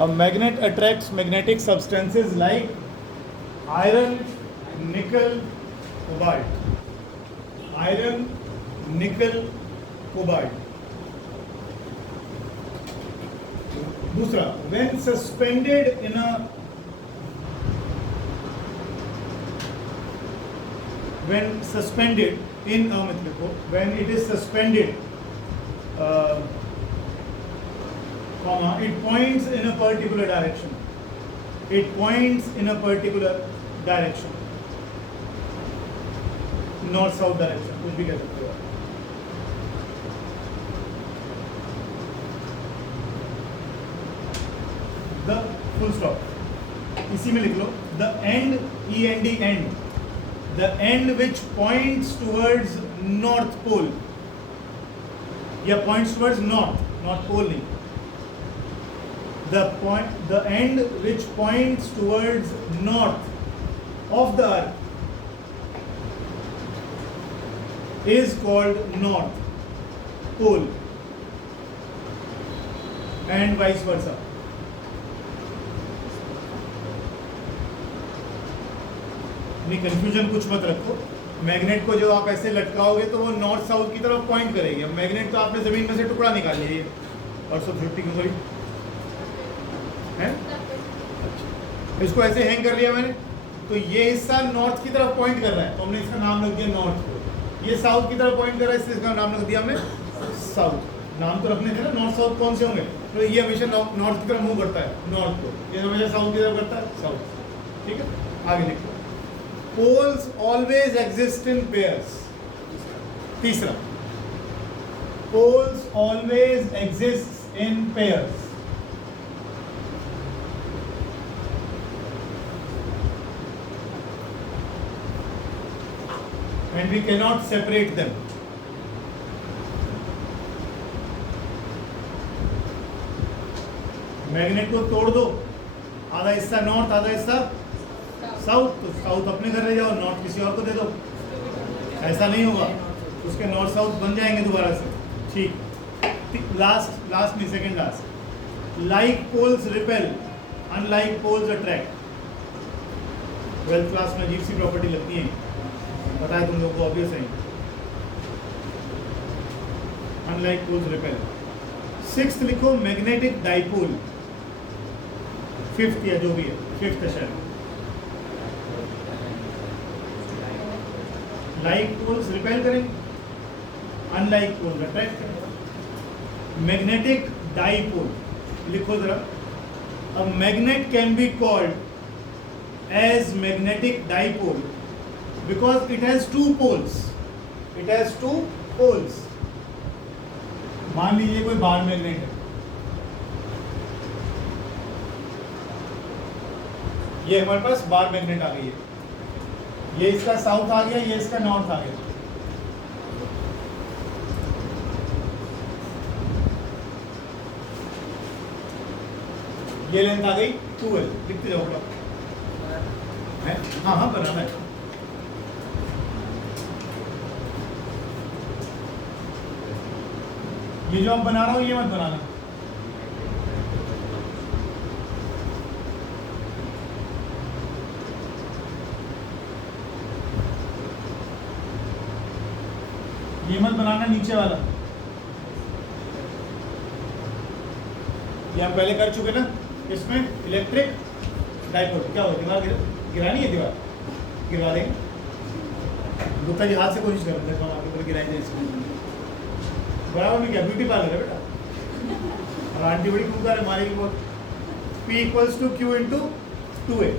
A magnet attracts magnetic substances like iron, nickel, cobalt. Iron, nickel, cobalt. दूसरा, when suspended in a when suspended in a when it is suspended comma, it points in a particular direction. It points in a particular direction. North south direction, कुछ भी कह सकते हो. The full stop. इसी में लिख लो. The end, E-N-D, end. The end which points towards North Pole. या points towards north, not pole नहीं. The end which points towards north of the earth is called North Pole, and vice versa. नहीं, confusion कुछ मत रखो. Magnet को जो आप ऐसे लटकाओगे तो वो नॉर्थ साउथ की तरफ पॉइंट करेगी. अब मैग्नेट तो आपने जमीन में से टुकड़ा निकाल लिया और 150 की थोड़ी है. अच्छा, इसको ऐसे हैंग कर लिया मैंने, तो ये हिस्सा नॉर्थ की तरफ पॉइंट कर रहा है, तो हमने इसका नाम रख दिया नॉर्थ को. ये साउथ की तरफ पॉइंट कर रहा है, इसलिए इसका नाम रख दिया हमने साउथ. नाम तो रखने थे ना, नॉर्थ साउथ कौन से होंगे. तो ये हमेशा नॉर्थ की तरफ मूव करता है, नॉर्थ को. ये हमेशा साउथ की तरफ करता है, साउथ. ठीक है, आगे लिखो. Poles always exist in pairs. तीसरा, poles always exists in pairs. And we cannot separate them. Magnet को तोड़ दो, आधा हिस्सा नॉर्थ, आधा हिस्सा साउथ. तो साउथ अपने घर ले जाओ, नॉर्थ किसी और को दे दो. ऐसा नहीं होगा, उसके नॉर्थ साउथ बन जाएंगे दोबारा से. ठीक. लास्ट नहीं, second last. Like poles repel, unlike poles attract. 12th class में अजीब सी प्रॉपर्टी लगती है, पता है तुम लोग को, ऑब्वियस है. Unlike poles repel. 6th लिखो, मैग्नेटिक डाइपोल. 5th या जो भी है, 5th है शायद. लाइक पोल्स रिपेल करेंगे, अनलाइक पोल्स अट्रैक्ट करेंगे. मैग्नेटिक डाइपोल लिखो जरा. A magnet can be called as magnetic dipole because it has two poles. It has two poles. मान लीजिए कोई बार मैग्नेट है, ये हमारे पास बार मैग्नेट आ गई है. ये इसका साउथ आ गया, ये इसका नॉर्थ आ गया. ये लेंथ आ गई 2L. लिखते जाओ पूरा. हाँ हाँ बनाना है. ये जो आप बना रहा हूँ ये मत बनाना. ये मत बनाना, नीचे वाला. ये हम पहले कर चुके ना. इसमें इलेक्ट्रिक डाइपोल क्या हो, दीवार गिरानी है, दीवार गिरा देंगे. गुप्ता जी हाथ से कोशिश करते हैं, आपके ऊपर गिराएंगे. इसमें बराबर में क्या ब्यूटी पार्लर है बेटा, और आंटी बड़ी खूब है, मारेगी बहुत. P = Q × 2A.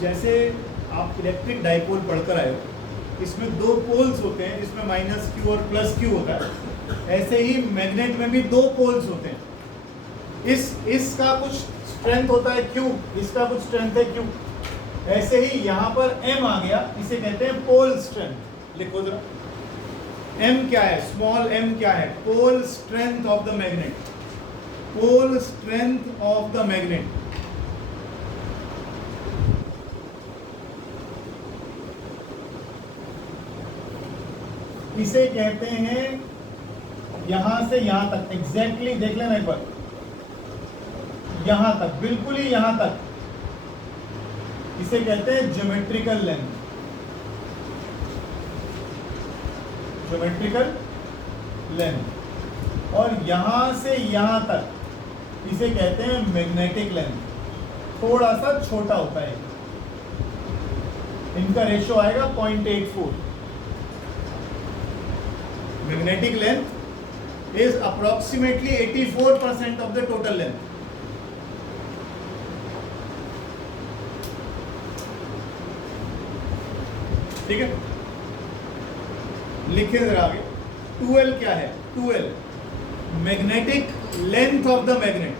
जैसे आप इलेक्ट्रिक डाइपोल पढ़कर आए हो, इसमें दो पोल्स होते हैं, इसमें -Q और +Q होता है. ऐसे ही मैग्नेट में भी दो पोल्स होते हैं. इसका कुछ स्ट्रेंथ होता है Q, इसका कुछ स्ट्रेंथ है Q. ऐसे ही यहाँ पर M आ गया, इसे कहते हैं पोल स्ट्रेंथ. लिखो जरा. M क्या है, स्मॉल m क्या है, pole strength of the magnet. Pole strength of the magnet. इसे कहते हैं यहां से यहां तक एग्जैक्टली देख लेना एक बार. यहां तक, बिल्कुल ही यहां तक, इसे कहते हैं ज्योमेट्रिकल लेंथ। Geometrical length. और यहां से यहां तक इसे कहते हैं मैग्नेटिक लेंथ। थोड़ा सा छोटा होता है, इनका रेशियो आएगा 0.84। Magnetic length is approximately 84% of the total length. ठीक है, लिखे जरा आगे। 2L क्या है? 2L magnetic length of the magnet.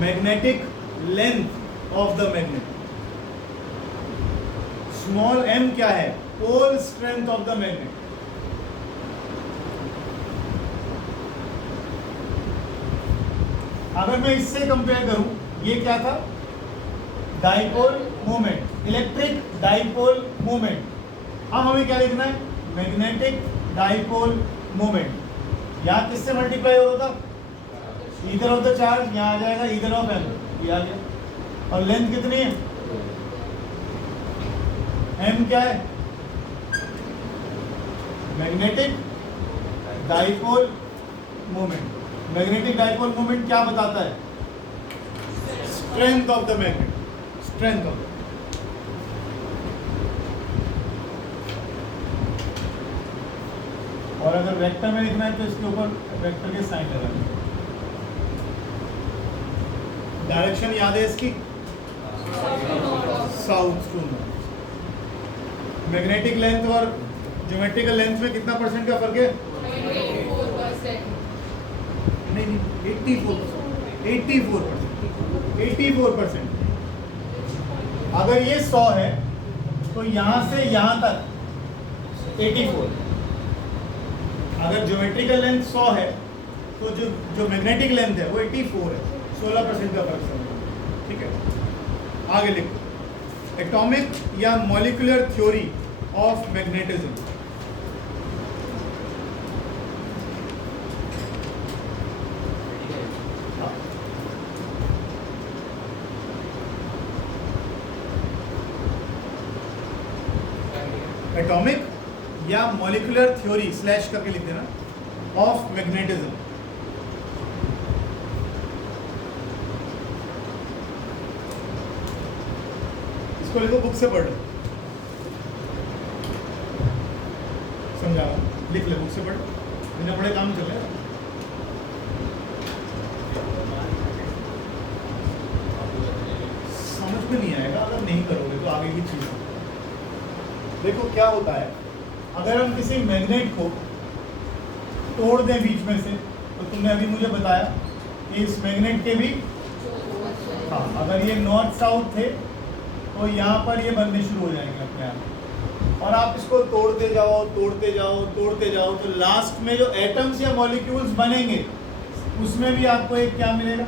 Magnetic length of the magnet. Small m क्या है? Pole strength of the magnet. अगर मैं इससे कंपेयर करूं, ये क्या था? Dipole moment, electric dipole moment. अब हमें क्या लिखना है? Magnetic dipole moment. यहां किससे मल्टीप्लाई होगा? ईदर ऑफ द चार्ज, यहां आ जाएगा ईदर ऑफ एम, ये आ गया। और लेंथ कितनी है? एम क्या है? Magnetic dipole moment. Magnetic dipole moment क्या बताता है? Strength of the magnet. Strength of, और अगर वेक्टर में लिखना है तो इसके ऊपर वेक्टर के साइन लगाना। डायरेक्शन याद है इसकी? South to north. Magnetic length और ज्योमेट्रिकल लेंथ में कितना परसेंट का फर्क है? 84%। नहीं, 84%। 84%। अगर ये 100 है तो यहां से यहां तक 84। अगर ज्योमेट्रिकल लेंथ 100 है तो जो मैग्नेटिक लेंथ है वो 84 है। 16% का फर्क समझो। ठीक है, आगे लिखो। एटॉमिक या molecular theory of magnetism. Atomic या मॉलिक्यूलर थ्योरी स्लैश करके लिख देना ऑफ मैग्नेटिज्म। इसको लिखो, बुक से पढ़ लो, समझा लिख ले, बुक से पढ़, बिना पढ़े काम चल रहा है। समझ में नहीं आएगा अगर नहीं करोगे तो आगे की चीज। देखो क्या होता है, अगर हम किसी मैग्नेट को तोड़ दें बीच में से, तो तुमने अभी मुझे बताया कि इस मैग्नेट के भी, हाँ, अगर ये नॉर्थ साउथ थे तो यहाँ पर ये बनने शुरू हो जाएंगे अपने आप, और आप इसको तोड़ते जाओ तोड़ते जाओ तोड़ते जाओ, तो लास्ट में जो एटम्स या मॉलिक्यूल्स बनेंगे उसमें भी आपको एक क्या मिलेगा?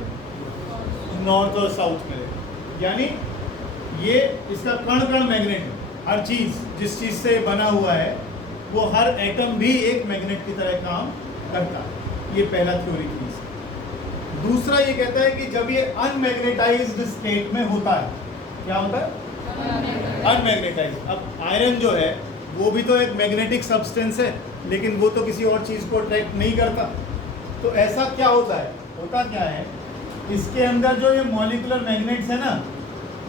नॉर्थ और साउथ मिलेगा। यानी ये इसका कण कण मैग्नेट है। हर चीज जिस चीज से बना हुआ है वो हर एटम भी एक मैग्नेट की तरह काम करता है। ये पहला थ्योरी थी। दूसरा ये कहता है कि जब ये अनमैग्नेटाइज्ड स्टेट में होता है, क्या होता है? अनमैग्नेटाइज्ड। अब आयरन जो है वो भी तो एक मैग्नेटिक सब्सटेंस है, लेकिन वो तो किसी और चीज को अट्रैक्ट नहीं करता। तो ऐसा क्या होता है? होता क्या है, इसके अंदर जो ये मॉलिक्यूलर मैग्नेट्स है ना,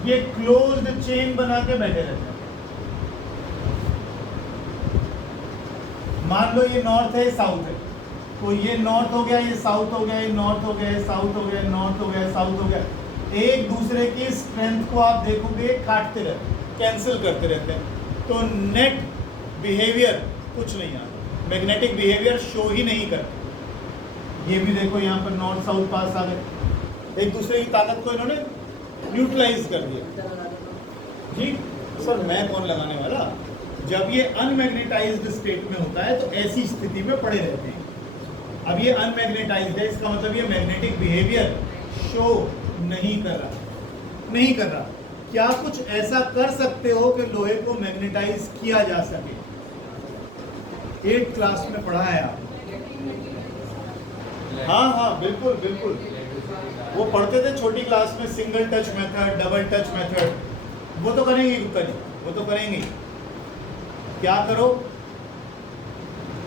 ये क्लोज्ड चेन बना के बैठे रहते हैं। मान लो ये नॉर्थ है, साउथ है, तो ये नॉर्थ हो गया, ये साउथ हो गया, ये नॉर्थ हो गया, ये साउथ हो गया, नॉर्थ हो गया, साउथ हो गया। एक दूसरे की स्ट्रेंथ को आप देखोगे काटते रहते, कैंसिल करते रहते हैं, तो नेट बिहेवियर कुछ नहीं आता, मैग्नेटिक बिहेवियर शो ही नहीं करता। ये भी देखो यहाँ पर नॉर्थ साउथ पास आ गए, एक दूसरे की ताकत को इन्होंने न्यूट्रलाइज कर दिया। जी सर, मैं कौन लगाने वाला? जब ये अनमैग्नेटाइज्ड स्टेट में होता है तो ऐसी स्थिति में पड़े रहते हैं। अब ये अनमैग्नेटाइज्ड है, इसका मतलब ये मैग्नेटिक बिहेवियर शो नहीं कर रहा। क्या कुछ ऐसा कर सकते हो कि लोहे को मैग्नेटाइज किया जा सके? 8th क्लास में पढ़ा है आप, हाँ हाँ बिल्कुल बिल्कुल, वो पढ़ते थे छोटी क्लास में, single touch method, double touch method, वो तो करेंगे गुप्ता जी, वो तो करेंगे। क्या करो,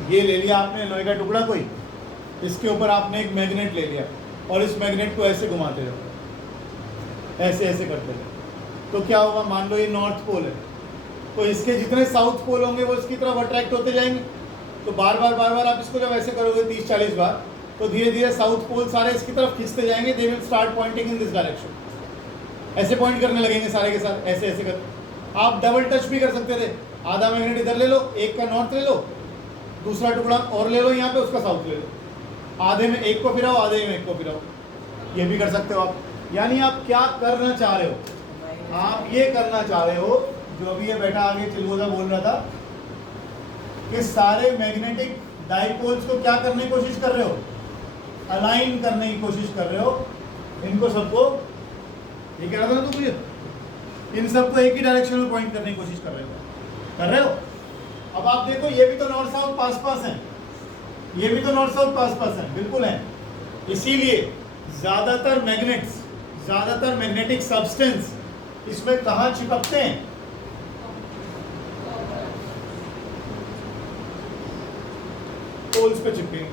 ये ले लिया आपने लोहे का टुकड़ा कोई, इसके ऊपर आपने एक मैग्नेट ले लिया और इस मैग्नेट को ऐसे घुमाते रहो, ऐसे ऐसे करते रहो, तो क्या होगा, मान लो ये नॉर्थ पोल है, तो इसके जितने साउथ पोल होंगे वो इसकी तरफ अट्रैक्ट होते जाएंगे। तो बार बार आप इसको जब ऐसे करोगे 30-40 बार, तो धीरे धीरे साउथ पोल सारे इसकी तरफ खींचते जाएंगे, they will start pointing in this direction, ऐसे पॉइंट करने लगेंगे सारे के साथ, ऐसे ऐसे कर। आप डबल टच भी कर सकते थे, आधा मैग्नेट इधर ले लो, एक का नॉर्थ ले लो, दूसरा टुकड़ा और ले लो यहाँ पे, उसका साउथ ले लो, आधे में एक को फिराओ, आधे में एक को फिराओ, ये भी कर सकते हो आप। यानी आप क्या करना चाह रहे हो, आप ये करना चाह रहे हो, जो अभी ये बैठा आगे चिलगोजा बोल रहा था कि सारे मैग्नेटिक डाइपोल्स को क्या करने की कोशिश कर रहे हो, अलाइन करने की कोशिश कर रहे हो, इनको सबको, ये कह रहा था ना तू मुझे, इन सबको एक ही डायरेक्शन में पॉइंट करने की कोशिश कर रहे हो। अब आप देखो, ये भी तो नॉर्थ साउथ पास हैं, ये भी तो नॉर्थ साउथ पास हैं, बिल्कुल हैं। इसीलिए ज्यादातर मैग्नेट्स, ज्यादातर मैग्नेटिक सब्सटेंस इसमें कहाँ चिपकते हैं, पोल्स पे चिपकेंगे,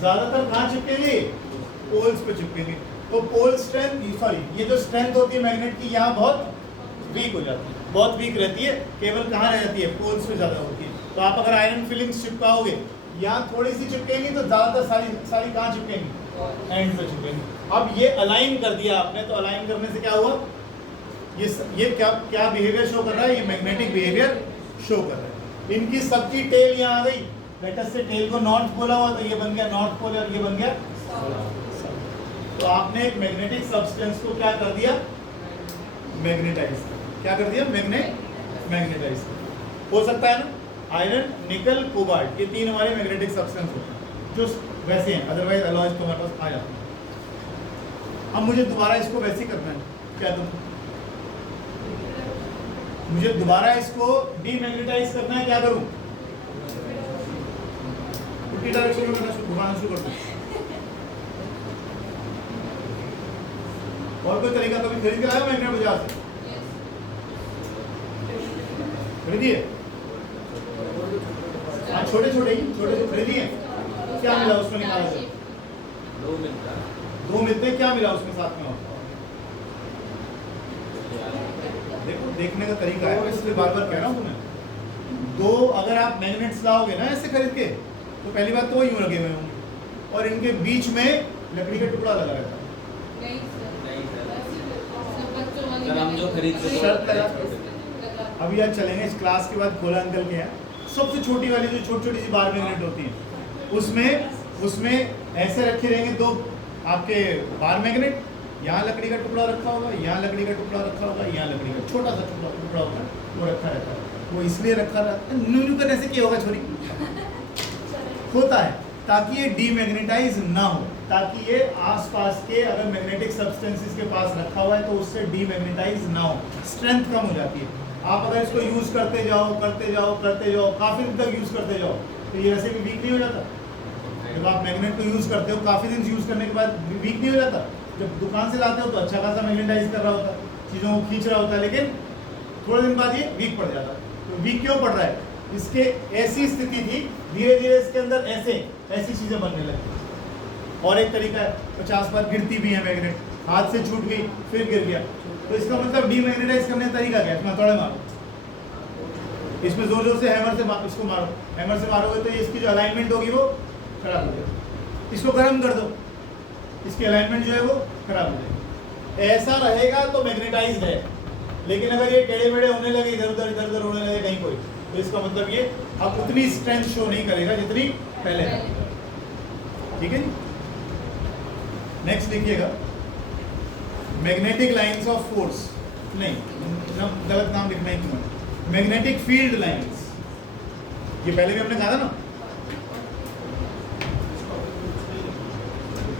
ज्यादातर कहाँ चिपकेंगे, पोल्स पे चिपकेंगे। तो पोल स्ट्रेंथ, सॉरी, ये जो स्ट्रेंथ होती है मैग्नेट की, यहाँ बहुत वीक हो जाती है, बहुत वीक रहती है, केवल कहाँ रह जाती है, पोल्स पे ज़्यादा होती है। तो आप अगर आयरन फिलिंग्स चिपकाओगे, यहाँ थोड़ी सी चिपकेंगी तो ज़्यादातर सारी कहाँ चिपकेंगी, एंड पे चिपकेंगी। अब ये अलाइन कर दिया आपने, तो अलाइन करने से क्या हुआ, ये क्या बिहेवियर शो कर रहा है, ये मैग्नेटिक बिहेवियर शो कर रहा है। इनकी सबकी टेल यहाँ आ गई, लेटस से टेल को नॉर्थ बोला हुआ, तो ये बन गया नॉर्थ पोल और ये बन गया साउथ। तो आपने एक मैग्नेटिक सब्सटेंस को क्या कर दिया, मैग्नेटाइज। क्या कर दिया, मैग्नेटाइज। हो सकता है ना, आयरन, निकल, कोबाल्ट, ये तीन हमारे मैग्नेटिक सब्सटेंस होते हैं जो वैसे हैं, अदरवाइज अलॉयज तो हमारे पास आ जाते हैं। अब मुझे दोबारा इसको वैसे करना है, क्या करूँ, मुझे दोबारा इसको डीमैग्नेटाइज करना है, क्या करूँ, उल्टी डायरेक्शन में करना घुमाना शुरू कर दूँ। और कोई तरीका कभी खरीद के लाया मैग्नेट बाजार से, खरीदिए, हाँ छोटे छोटे खरीदिए, क्या मिला उसमें, निकाला जाए, दो मिलते, क्या मिला उसमें साथ में, और देखो देखने का तरीका है, इसलिए बार बार कह रहा हूँ तुम्हें। दो अगर आप मैग्नेट्स लाओगे ना ऐसे खरीद के, तो पहली बात तो वो यूं लगे हुए होंगे और इनके बीच में लकड़ी का टुकड़ा लगा रहता है। हम जो अभी आज चलेंगे, इस क्लास के बाद खोला अंकल के यहाँ, सबसे छोटी वाली जो छोटी सी बार मैग्नेट होती है, उसमें ऐसे रखे रहेंगे दो आपके बार मैग्नेट, यहाँ लकड़ी का टुकड़ा रखा होगा, यहाँ लकड़ी का टुकड़ा रखा होगा, यहाँ लकड़ी का छोटा सा टुकड़ा होगा, वो रखा रहता है। वो इसलिए रखा रहता है, न्यू करने से क्या होगा, छोरी होता है, ताकि ये डीमैग्नेटाइज ना हो, ताकि ये आसपास के अगर मैग्नेटिक सब्सटेंसेस के पास रखा हुआ है तो उससे डीमैग्नेटाइज ना हो, स्ट्रेंथ कम हो जाती है। आप अगर इसको यूज़ करते जाओ काफ़ी दिन तक यूज़ करते जाओ, तो ये वैसे भी वीक नहीं हो जाता। जब आप मैग्नेट को यूज़ करते हो काफ़ी दिन यूज़ करने के बाद वीक नहीं हो जाता। जब दुकान से लाते हो तो अच्छा खासा मैग्नेटाइज कर रहा होता है, चीज़ों को खींच रहा होता है, लेकिन थोड़े दिन बाद ये वीक पड़ जाता है। तो वीक क्यों पड़ रहा है, इसके ऐसी स्थिति थी, धीरे धीरे इसके अंदर ऐसी चीज़ें बनने लगी। और एक तरीका है, 50 बार गिरती भी है मैग्नेट, हाथ से छूट गई फिर गिर गया, तो इसका मतलब डीमैग्नेटाइज करने का तरीका क्या है, इसमें थोड़ा मारो, इसमें जोर जोर से हैमर से इसको मारो, हैमर से मारोगे तो ये इसकी जो अलाइनमेंट होगी वो खराब हो जाएगी। इसको गर्म कर दो, इसकी अलाइनमेंट जो है वो खराब हो जाएगी। ऐसा रहेगा तो मैग्नेटाइज्ड है, लेकिन अगर ये टेढ़े मेढ़े होने लगे, इधर उधर होने लगे कहीं कोई, तो इसका मतलब ये अब उतनी स्ट्रेंथ शो नहीं करेगा जितनी पहले है। ठीक है जी, नेक्स्ट लिखिएगा, मैग्नेटिक लाइंस ऑफ फोर्स, नहीं गलत नाम लिखना ही क्यों, मैग्नेटिक फील्ड लाइंस, ये पहले भी हमने कहा था ना।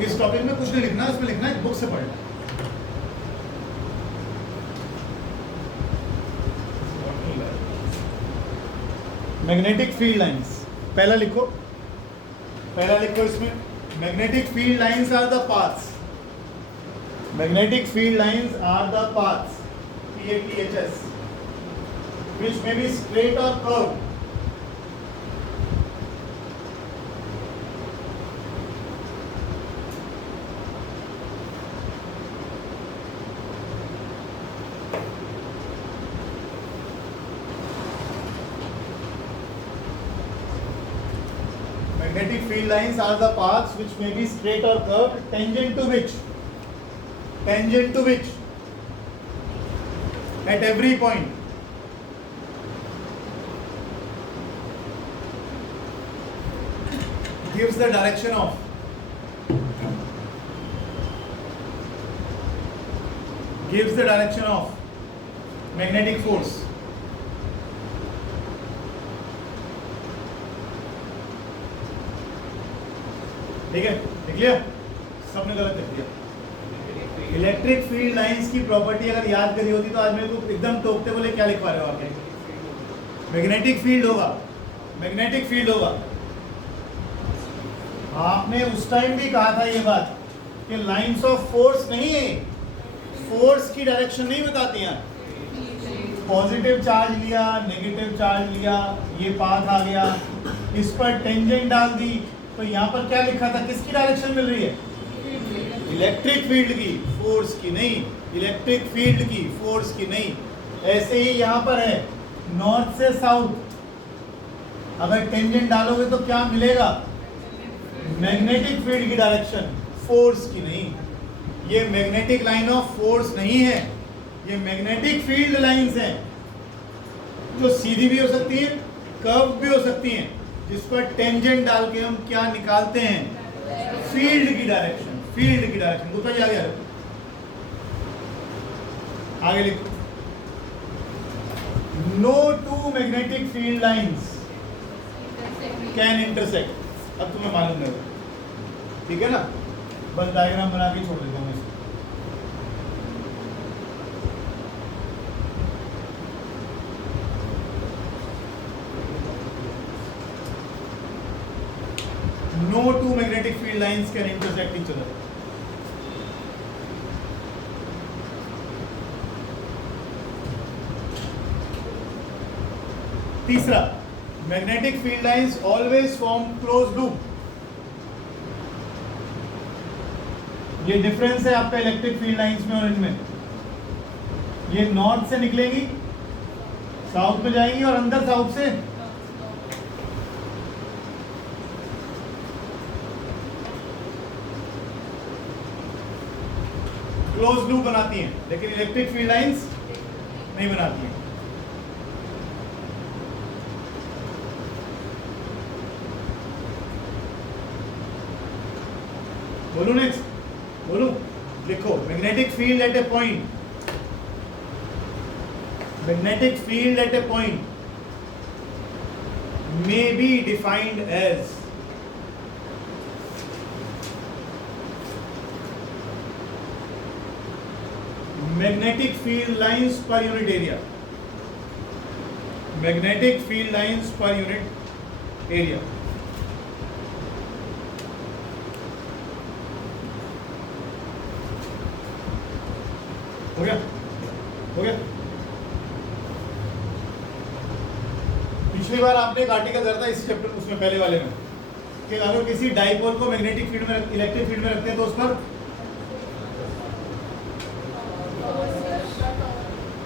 इस टॉपिक में कुछ नहीं लिखना, इसमें लिखना है बुक से पढ़ना। मैग्नेटिक फील्ड लाइंस पहला लिखो इसमें Magnetic field lines are the paths. Magnetic field lines are the paths, PATHS, which may be straight or curved. Magnetic field lines are the paths which may be straight or curved, tangent to which, at every point, gives the direction of magnetic force. ठीक है, लिख लिया? सबने गलत लिख दिया। Electric field lines की property अगर याद करी होती तो आज मेरे को एकदम टोकते बोले क्या लिखवा रहे हो आप? मैग्नेटिक फील्ड होगा। आपने उस टाइम भी कहा था ये बात कि लाइंस ऑफ फोर्स नहीं है, फोर्स की डायरेक्शन नहीं बताती हैं। पॉजिटिव चार्ज लिया, नेगेटिव चार्ज लिया, ये पाथ आ गया, इस पर टेंजेंट डाल दी, तो यहाँ पर क्या लिखा था, किसकी डायरेक्शन मिल रही है? इलेक्ट्रिक फील्ड की, फोर्स की नहीं, इलेक्ट्रिक फील्ड की, फोर्स की नहीं। ऐसे ही यहाँ पर है नॉर्थ से साउथ, अगर टेंजेंट डालोगे तो क्या मिलेगा? मैग्नेटिक फील्ड की डायरेक्शन, फोर्स की नहीं। ये मैग्नेटिक लाइन ऑफ फोर्स नहीं है, ये मैग्नेटिक फील्ड लाइंस हैं जो सीधी भी हो सकती है, कर्व भी हो सकती हैं, जिस पर टेंजेंट डाल के हम क्या निकालते हैं? फील्ड की डायरेक्शन। गुप्ता जी आगे लिखो। No two magnetic field lines can intersect. अब तुम्हें मालूम नहीं, ठीक है ना? बस डायग्राम बना के छोड़ देता हूँ इसको। No two magnetic field lines can intersect each other. तीसरा, magnetic field lines always form closed loop. ये डिफरेंस है आपका इलेक्ट्रिक फील्ड लाइंस में और इनमें। ये नॉर्थ से निकलेगी, साउथ में जाएगी, और अंदर साउथ से क्लोज लूप बनाती हैं, लेकिन इलेक्ट्रिक फील्ड लाइंस नहीं बनाती हैं। बोलू नेक्स्ट, बोलू, लिखो। Magnetic field at A point, magnetic field at A point may be defined as magnetic field lines per unit area. Magnetic field lines per unit area. हो गया? पिछली बार आपने एक आर्टिकल करा था इस चैप्टर, उसमें पहले वाले में, कि अगर किसी डाइपोल को मैग्नेटिक फील्ड में, इलेक्ट्रिक फील्ड में रखते हैं तो उस पर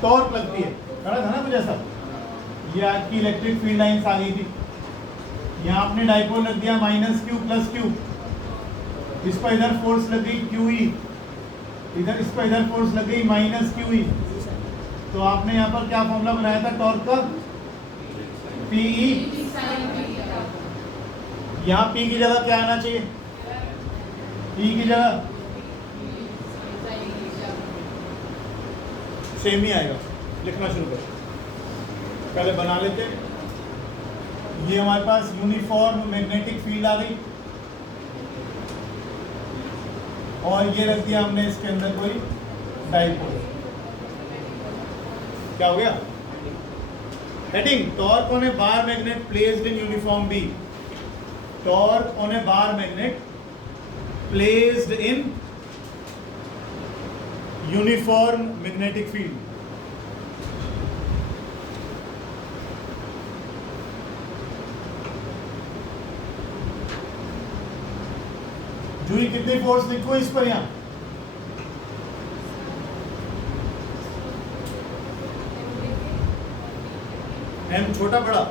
टॉर्क लगती है। करा था ना कुछ ऐसा? ये आपकी इलेक्ट्रिक फील्ड लाइंस आ गई थी, यहाँ आपने डाइपोल रख दिया -q + q, इस पर इधर फोर्स लग गई QE, इधर इस पर इधर फोर्स लग गई -QE, तो आपने यहाँ पर क्या फॉर्मूला बनाया था टॉर्क का? PE। यहाँ P की जगह क्या आना चाहिए? E की जगह सेम ही आएगा। लिखना शुरू करो, पहले बना लेते हैं। ये हमारे पास यूनिफॉर्म मैग्नेटिक फील्ड आ गई, और ये रख दिया हमने इसके अंदर कोई डाइपोल। क्या हो गया? Heading, torque on a bar magnet placed in uniform B. Torque on a bar magnet placed in uniform magnetic field. Juhi कितनी फोर्स लिखो इस पर यहां? एम छोटा बड़ा?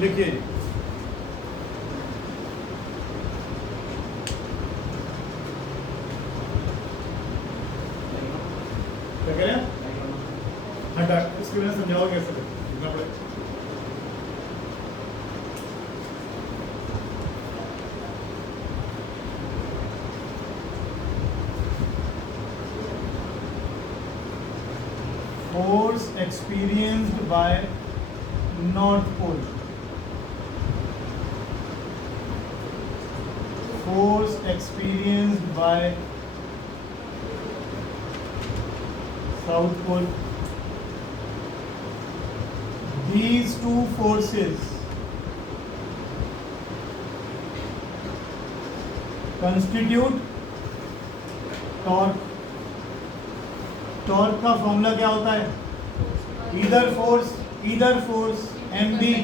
लिखिए। क्या कह रहे हैं? हटा, इसके बिना समझाओ कैसे लिखना पड़ेगा। Force experienced by north pole, force experienced by south pole. These two forces constitute torque. Torque का फॉर्मूला क्या होता है? Either force mb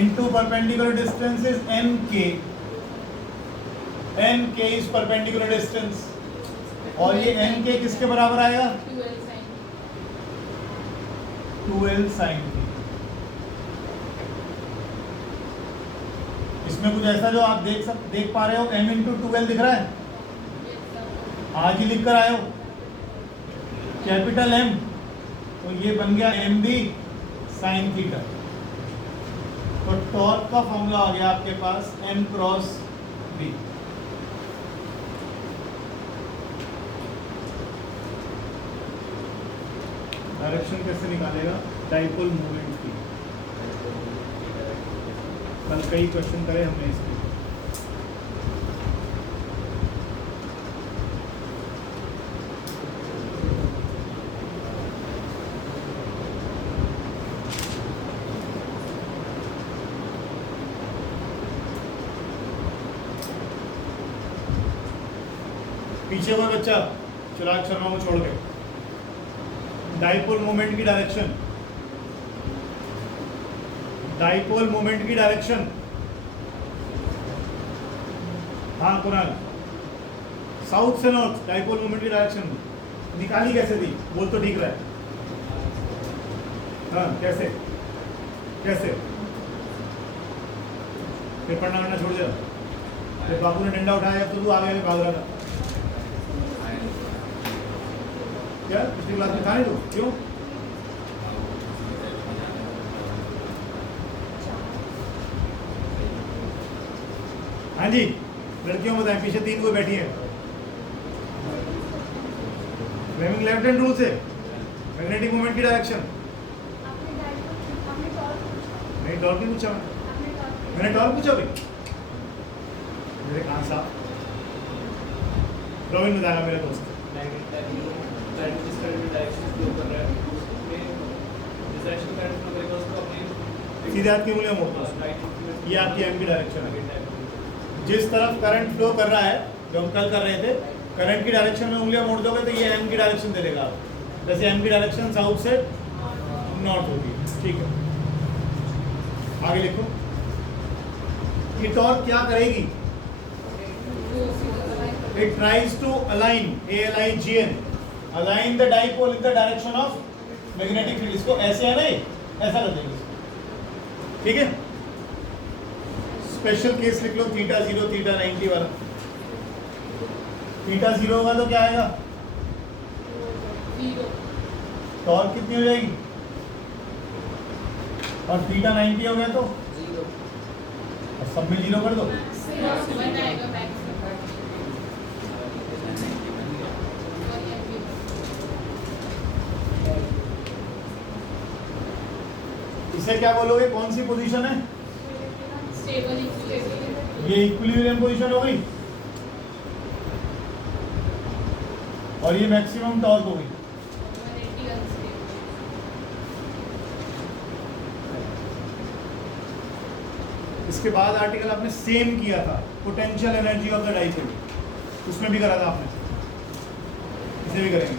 into perpendicular distance is nk. nk is perpendicular distance, और ये nk किसके बराबर आएगा? 2l sin theta. इसमें कुछ ऐसा जो आप देख पा रहे हो, m into 2l दिख रहा है? आज ही लिख कर आए हो कैपिटल M, तो ये बन गया mb sin थीटा। तो टॉर्क का फॉर्मूला आ गया आपके पास m क्रॉस b। डायरेक्शन कैसे निकालेगा? डाइपोल मूवमेंट की। कल कई क्वेश्चन करे हमने इसके। पीछे हुआ बच्चा चिराग शर्मा को छोड़ के, डाइपोल मोमेंट की डायरेक्शन, डाइपोल मोमेंट की डायरेक्शन। हाँ कुणाल, साउथ से नॉर्थ डाइपोल मोमेंट की डायरेक्शन निकाली कैसे थी? बोल तो ठीक रहा है। हाँ कैसे कैसे? फिर पढ़ना वढ़ना छोड़ दिया? फिर बाबू ने डंडा उठाया तो तू आगे भाग रहा था क्या? पिछली क्लास में था नहीं तू? क्यों? हाँ जी लड़कियों बताएं, पीछे 3 कोई बैठी है। फ्लेमिंग लेफ्ट हैंड रूल से मैग्नेटिक मोमेंट की डायरेक्शन। नहीं टॉर्क नहीं पूछा मैंने टॉर्क पूछा भाई मेरे कान साहब। रोहिन बताएगा मेरा दोस्त। सीधे हाथ की उंगलियां मोड़ो, ये आपकी एम की डायरेक्शन है। जिस तरफ करंट फ्लो कर रहा है, जो हम कल कर रहे थे, करंट की डायरेक्शन में उंगलियां मोड़ दोगे तो ये एम की डायरेक्शन दे देगा। जैसे एम की डायरेक्शन साउथ से नॉर्थ होगी, ठीक है। आगे लिखो, ये टॉर्क क्या करेगी? It tries to align, A-L-I-G-N, align the dipole in the direction of magnetic field। इसको ऐसे है नहीं, ऐसा कर देंगे, ठीक है। स्पेशल केस लिख लो, थीटा 0 थीटा 90 वाला। थीटा 0 होगा तो क्या आएगा? टॉर्क कितनी हो जाएगी? और थीटा 90 हो गया तो और सब में 0 कर दो। इसे क्या बोलोगे, कौन सी पोजीशन है? Stable equilibrium. ये इक्विलिब्रियम पोजीशन हो गई और ये मैक्सिमम टॉर्क हो गई। 180 अनस्टेबल। इसके बाद आर्टिकल आपने सेम किया था, potential energy of the dipole, उसमें भी करा था आपने, इसे भी करेंगे,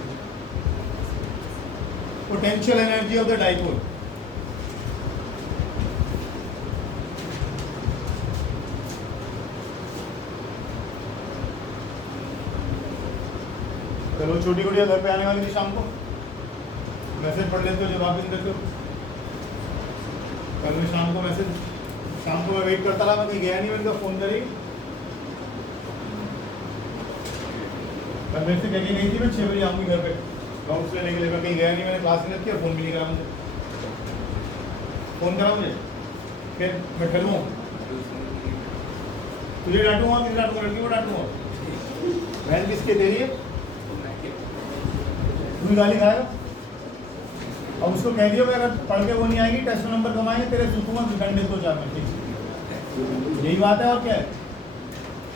potential energy of the dipole. चलो छोटी गुड़िया घर पे आने वाली थी शाम को, मैसेज पढ़ लेते हो, जवाब भी नहीं देते हो। कल मैं शाम को मैसेज, शाम को मैं वेट करता रहा, मैं कहीं गया नहीं, मैंने कहा फोन करी। कल मेरे से कह के गई थी मैं 6 बजे आऊँगी घर पे नोट्स लेने के लिए, मैं कहीं गया नहीं, मैंने क्लास नहीं रखी और फ़ोन भी नहीं करा मुझे। फ़ोन करा मुझे, फिर मैं ठलूँ, तुझे डांटूंगा, किसी डांटूंगा, लड़की को डांटूंगा, बहन किसके दे रही है, तू गाली खाएगा। अब उसको कह दियो कि अगर पढ़ के वो नहीं आएगी, टेस्ट में नंबर कम आएंगे, तेरे सूतूंगा डंडे 2-4 में, ठीक, यही बात है और क्या है।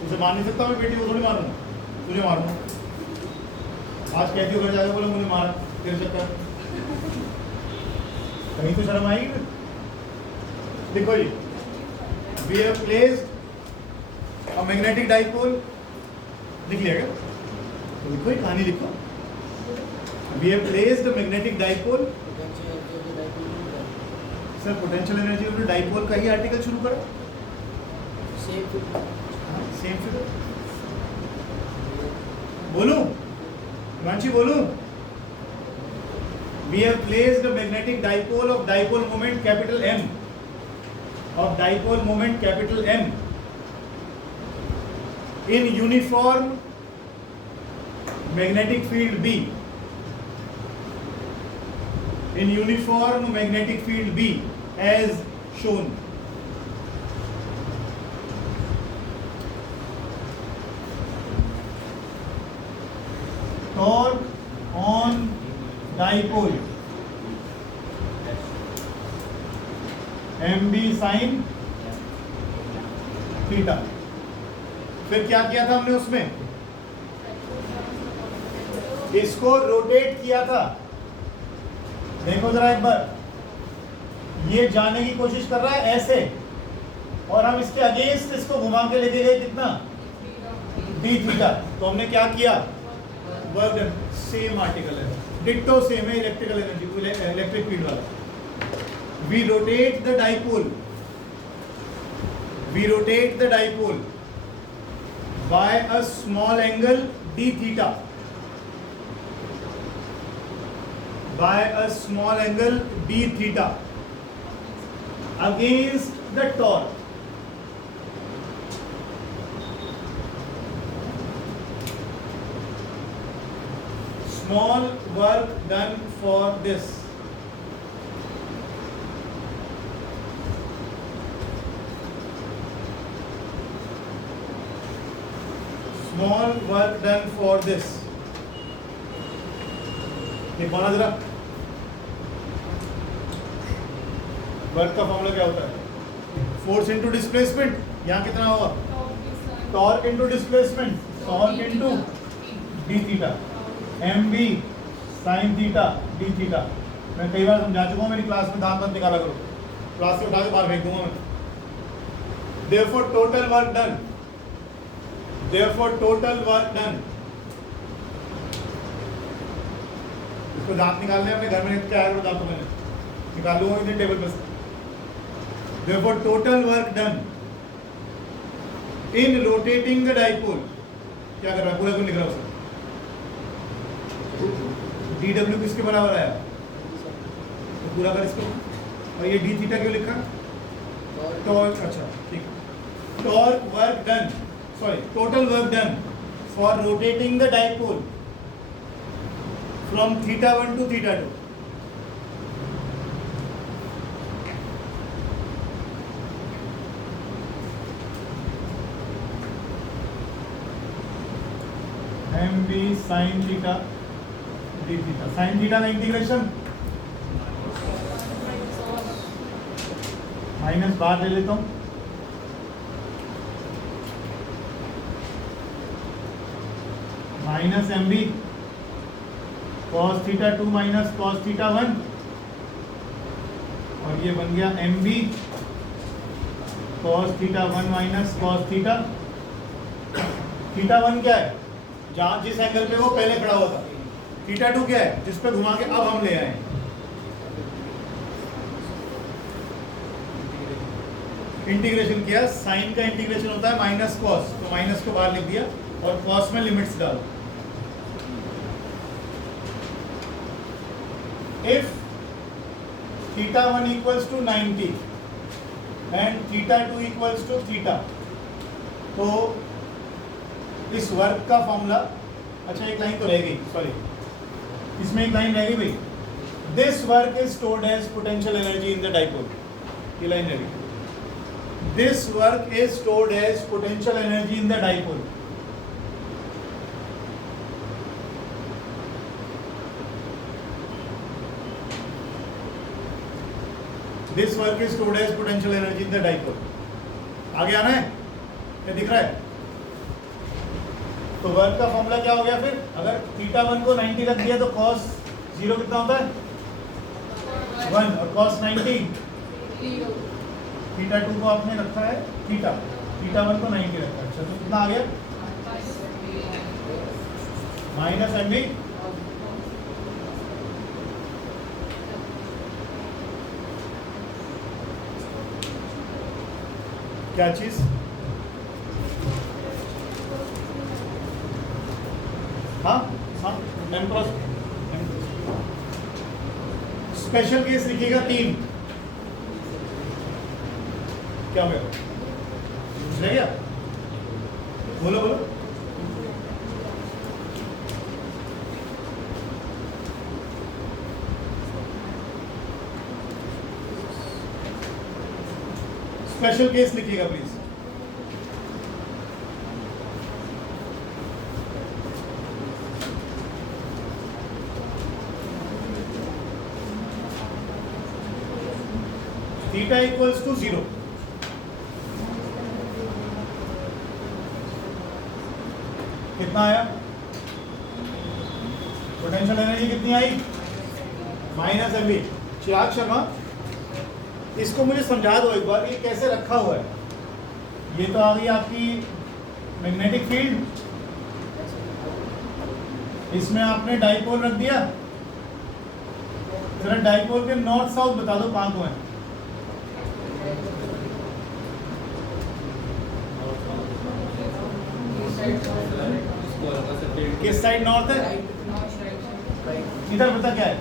उसे मार नहीं सकता मैं, बेटी को थोड़ी मारूंगा, तुझे मारूंगा। आज कहती हो घर जाकर बोले मुझे मारा तेरे चक्कर, कहीं तो शर्म आएगी फिर। देखो जी, we have placed a magnetic dipole, लिख लिया क्या? तो लिखो, ये कहानी लिखो। We have placed a magnetic dipole. Sir potential energy of the dipole का ही आर्टिकल शुरू करो। सेम फिगर बोलूं, हिमांशी बोलूं? We have placed a magnetic dipole of dipole moment capital M, of dipole moment capital M, in uniform magnetic field B. In uniform magnetic field B as shown. Torque on dipole mb sin theta. फिर क्या किया था हमने उसमें, इसको rotate किया था। देखो जरा एक बार, ये जाने की कोशिश कर रहा है ऐसे, और हम इसके अगेंस्ट इसको घुमा के लेके गए कितना, डी थीटा। तो हमने क्या किया, वर्क डन। सेम आर्टिकल है, डिट्टो सेम है, इलेक्ट्रिकल एनर्जी, इलेक्ट्रिक फील्ड वाला। We rotate the dipole, we rotate the dipole by a small angle d theta, by a small angle d theta against the torque. Small work done for this. Small work done for this. देखो ना जरा, work का formula क्या होता है, force into displacement. यहाँ कितना होगा, torque into displacement, torque into d theta, m B sine theta d theta. मैं कई बार समझा चुका हूँ, मेरी क्लास में दांत मत निकाला करो, क्लास से उठा के बाहर फेंक दूंगा मैं। Therefore total work done, therefore total work done. इसको दांत निकालने अपने घर में क्या है, दांतों मैंने निकाल लूंगा इधर टेबल पर। Therefore, total work done in rotating the dipole, क्या कर रहा है, पूरा क्यों लिख रहा है उसे, dw किसके बराबर आया, तो पूरा कर इसको। और ये डी थीटा क्यों लिखा, टॉर्क, अच्छा ठीक, torque work done, sorry total work done for rotating the dipole from θ1 to θ2। M B sine theta d theta, sine theta का इंटीग्रेशन माइनस बाहर ले लेता हूँ, minus M B cos theta 2 minus cos theta 1, और ये बन गया M B cos theta 1 minus cos theta 1 क्या है, जहाँ जिस एंगल पे वो पहले खड़ा हुआ था। थीटा 2 क्या है, जिस पे घुमा के अब हम ले आए। इंटीग्रेशन किया, साइन का इंटीग्रेशन होता है माइनस कॉस, तो माइनस को बाहर लिख दिया और कॉस में लिमिट्स डालो। If theta 1 equals to 90 and theta 2 equals to theta, तो इस वर्क का फॉर्मूला, अच्छा एक लाइन तो रह गई, सॉरी इसमें एक लाइन रह गई भाई, this work is stored as potential energy in the dipole, ये लाइन रह गई, this work is stored as potential energy in the dipole. This work is stored as potential energy in the dipole. आगे आना है, क्या दिख रहा है? तो वर्क का फॉर्मूला क्या हो गया फिर, अगर थीटा 1 को 90 रख दिया तो cos 0 कितना होता है 1, और cos 90 थीटा 2 को आपने रखा है थीटा 1 को 90 रखा है। अच्छा तो कितना आ गया माइनस एम बी क्या चीज, हाँ हाँ स्पेशल केस लिखिएगा 3, क्या हो गया, रह गया, बोलो बोलो। स्पेशल केस लिखिएगा प्लीज। थीटा इक्वल्स टू 0, कितना आया, पोटेंशियल एनर्जी कितनी आई माइनस एम बी। चिराग शर्मा इसको मुझे समझा दो एक बार, ये कैसे रखा हुआ है। ये तो आ गई आपकी मैग्नेटिक फील्ड, इसमें आपने डाइपोल रख दिया, जरा डाइपोल के नॉर्थ साउथ बता दो कहाँ को है। किस साइड नॉर्थ है, इधर बता क्या है,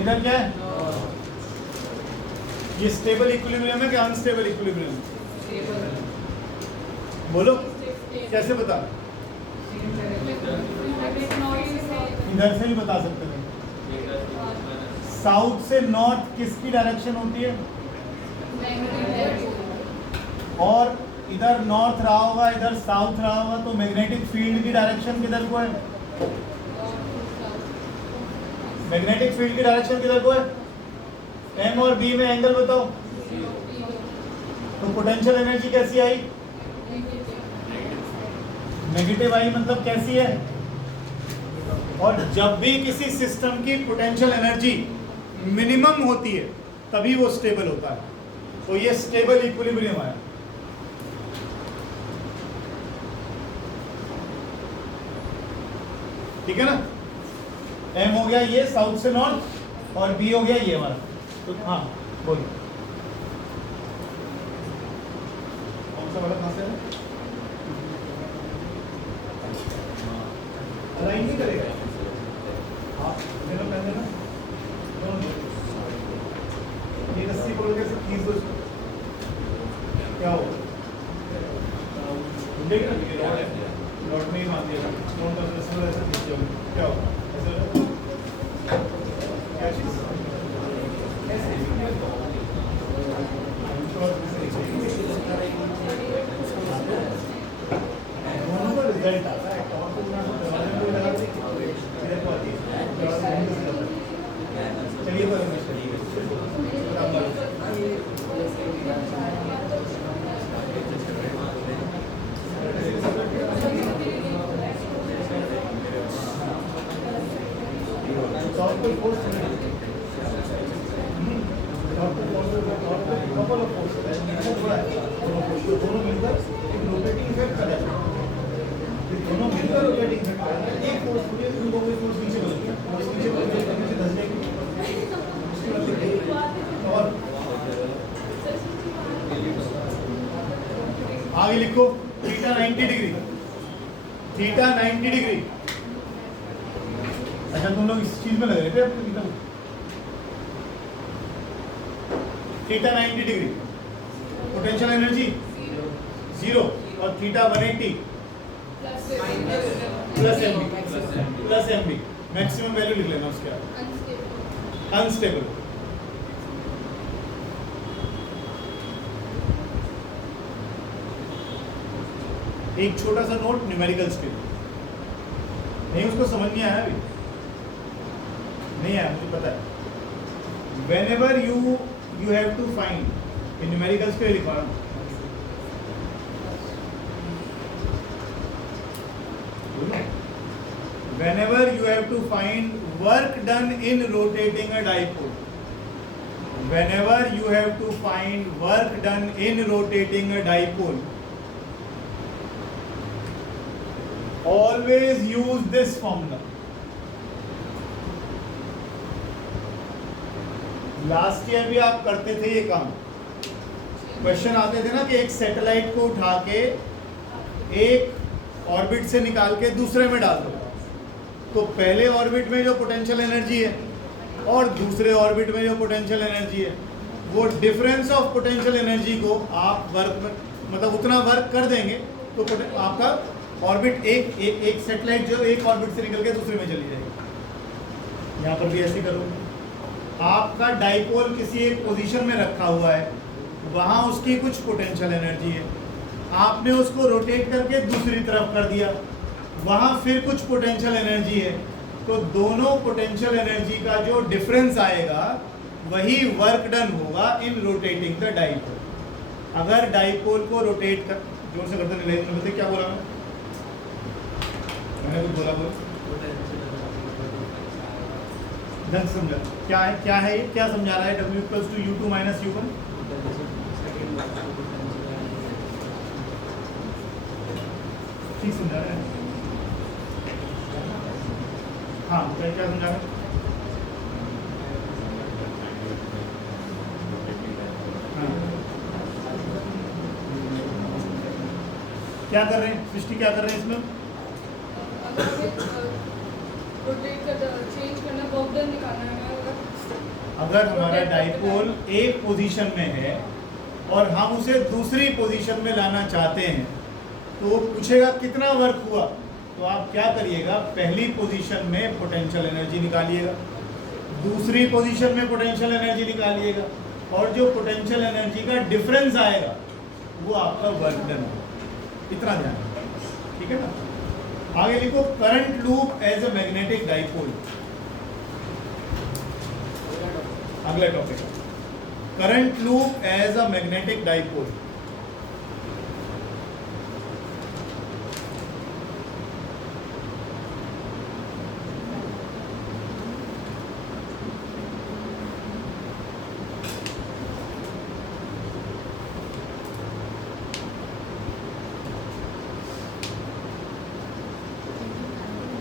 इधर क्या है, ये स्टेबल इक्विलिब्रियम है क्या अनस्टेबल इक्विलिब्रियम, बोलो कैसे बता, इधर से भी बता सकते हैं। साउथ से नॉर्थ किसकी डायरेक्शन होती है, और इधर नॉर्थ रहा होगा इधर साउथ रहा होगा, तो मैग्नेटिक फील्ड की डायरेक्शन किधर को है, मैग्नेटिक फील्ड की डायरेक्शन किधर को है, एम और बी में एंगल बताओ। तो पोटेंशियल एनर्जी कैसी आई, नेगेटिव आई, मतलब कैसी है। और जब भी किसी सिस्टम की पोटेंशियल एनर्जी मिनिमम होती है तभी वो स्टेबल होता है, तो ये स्टेबल इक्विलिब्रियम आया। ठीक है ना, एम हो गया ये साउथ से नॉर्थ, और बी हो गया ये हमारा। तो हाँ बोलो कौन सा वाला कहाँ से है, अलाइन नहीं करेगा, हाँ देना पहन देना, ये रस्सी पकड़ के सिर्फ खींच दो इसको, क्या हो देख ना, लॉट में ही मान दिया, नोट का रस्सी ऐसे खींच जाओ, क्या होगा ऐसे, क्या चीज दोनों का रिजल्ट आता है, चलिए टॉप पे फोर्स कपल ऑफ फोर्स दोनों मिलकर एक रोटेटिंग इफेक्ट कर जाते हैं। दोनों मिलकर रोटेटिंग इफेक्ट कर जाते हैं। एक फोर्स पूरी उनको कोई फोर्स नीचे बदल गया और इस नीचे बदल गया नीचे धस जाएगी और आगे लिखो थीटा 90 डिग्री, थीटा 90 डिग्री। अच्छा तुम लोग इस चीज में लग रहे थे थीटा 90 डिग्री, पोटेंशियल एनर्जी 0 और theta 180 plus m B, maximum value लिख लेना उसके बाद। अनस्टेबल एक छोटा सा नोट न्यूमेरिकल्स के नहीं, उसको समझ नहीं आया अभी, नहीं आया मुझे पता है। whenever you have to find in numericals के लिखवा रहा हूँ, whenever you have to find work done in rotating a dipole, whenever you have to find work done in rotating a dipole, always use this formula. Last year भी आप करते थे ये काम, क्वेश्चन आते थे ना कि एक सैटेलाइट को उठा के एक ऑर्बिट से निकाल के दूसरे में डाल दो, तो पहले ऑर्बिट में जो पोटेंशियल एनर्जी है और दूसरे ऑर्बिट में जो पोटेंशियल एनर्जी है, वो डिफरेंस ऑफ पोटेंशियल एनर्जी को आप वर्क में मतलब उतना वर्क कर देंगे तो आपका ऑर्बिट एक सैटेलाइट जो एक ऑर्बिट से निकल के दूसरे में चली जाएगी। यहाँ पर भी ऐसे करो, आपका डाइपोल किसी एक पोजीशन में रखा हुआ है, वहाँ उसकी कुछ पोटेंशियल एनर्जी है, आपने उसको रोटेट करके दूसरी तरफ कर दिया, वहाँ फिर कुछ पोटेंशियल एनर्जी है, तो दोनों पोटेंशियल एनर्जी का जो डिफरेंस आएगा वही वर्क डन होगा इन रोटेटिंग द डाइपोल। अगर डाइपोल को रोटेट कर, जोर से करते नहीं बोलते, क्या बोला मैंने कुछ बोला ढंग से समझा क्या है ये, क्या समझा रहा है? W equals to U2 minus U1, ठीक समझा रहा है? हाँ क्या समझा रहा है? हाँ। क्या कर रहे हैं सृष्टि, क्या कर रहे हैं इसमें? अगर हमारा डाइपोल एक पोजीशन में है और हम उसे दूसरी पोजीशन में लाना चाहते हैं, तो वो पूछेगा कितना वर्क हुआ, तो आप क्या करिएगा, पहली पोजीशन में पोटेंशियल एनर्जी निकालिएगा, दूसरी पोजीशन में पोटेंशियल एनर्जी निकालिएगा, और जो पोटेंशियल एनर्जी का डिफरेंस आएगा वो आपका वर्क डन होगा। इतना ध्यान, ठीक है ना? आगे लिखो current loop as a magnetic dipole. अगला topic current loop as a magnetic dipole.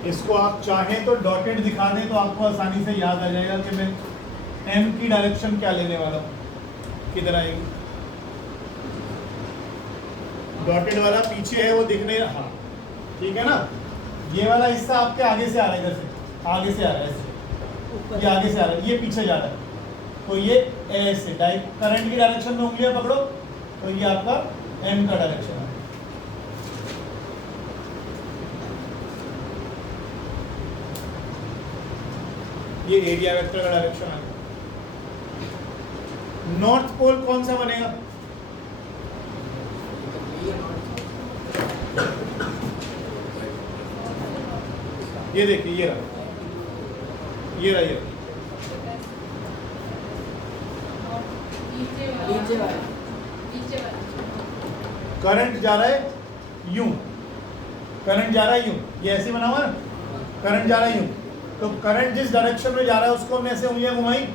इसको आप चाहें तो डॉटेड दिखा दें तो आपको आसानी से याद आ जाएगा कि मैं एम की डायरेक्शन क्या लेने वाला हूँ, किधर आएगी। डॉटेड वाला पीछे है वो दिखने, हाँ ठीक है ना। ये वाला हिस्सा आपके आगे से आ रहा है, इधर से आगे से आ रहा है, ऐसे ये आगे से आ रहा है, ये पीछे जा रहा है, तो ये ऐसे करंट की डायरेक्शन में उंगलियां पकड़ो तो ये आपका एम का डायरेक्शन है। ये एरिया वेक्टर का डायरेक्शन है। नॉर्थ पोल कौन सा बनेगा? ये देखिए, ये रहा, ये रहा, ये करंट जा रहा है यूं, करंट जा रहा है यूं, ये ऐसे बना हुआ है, करंट जा रहा है यूं, तो करंट जिस डायरेक्शन में जा रहा है उसको हमने ऐसे उंगलियां घुमाई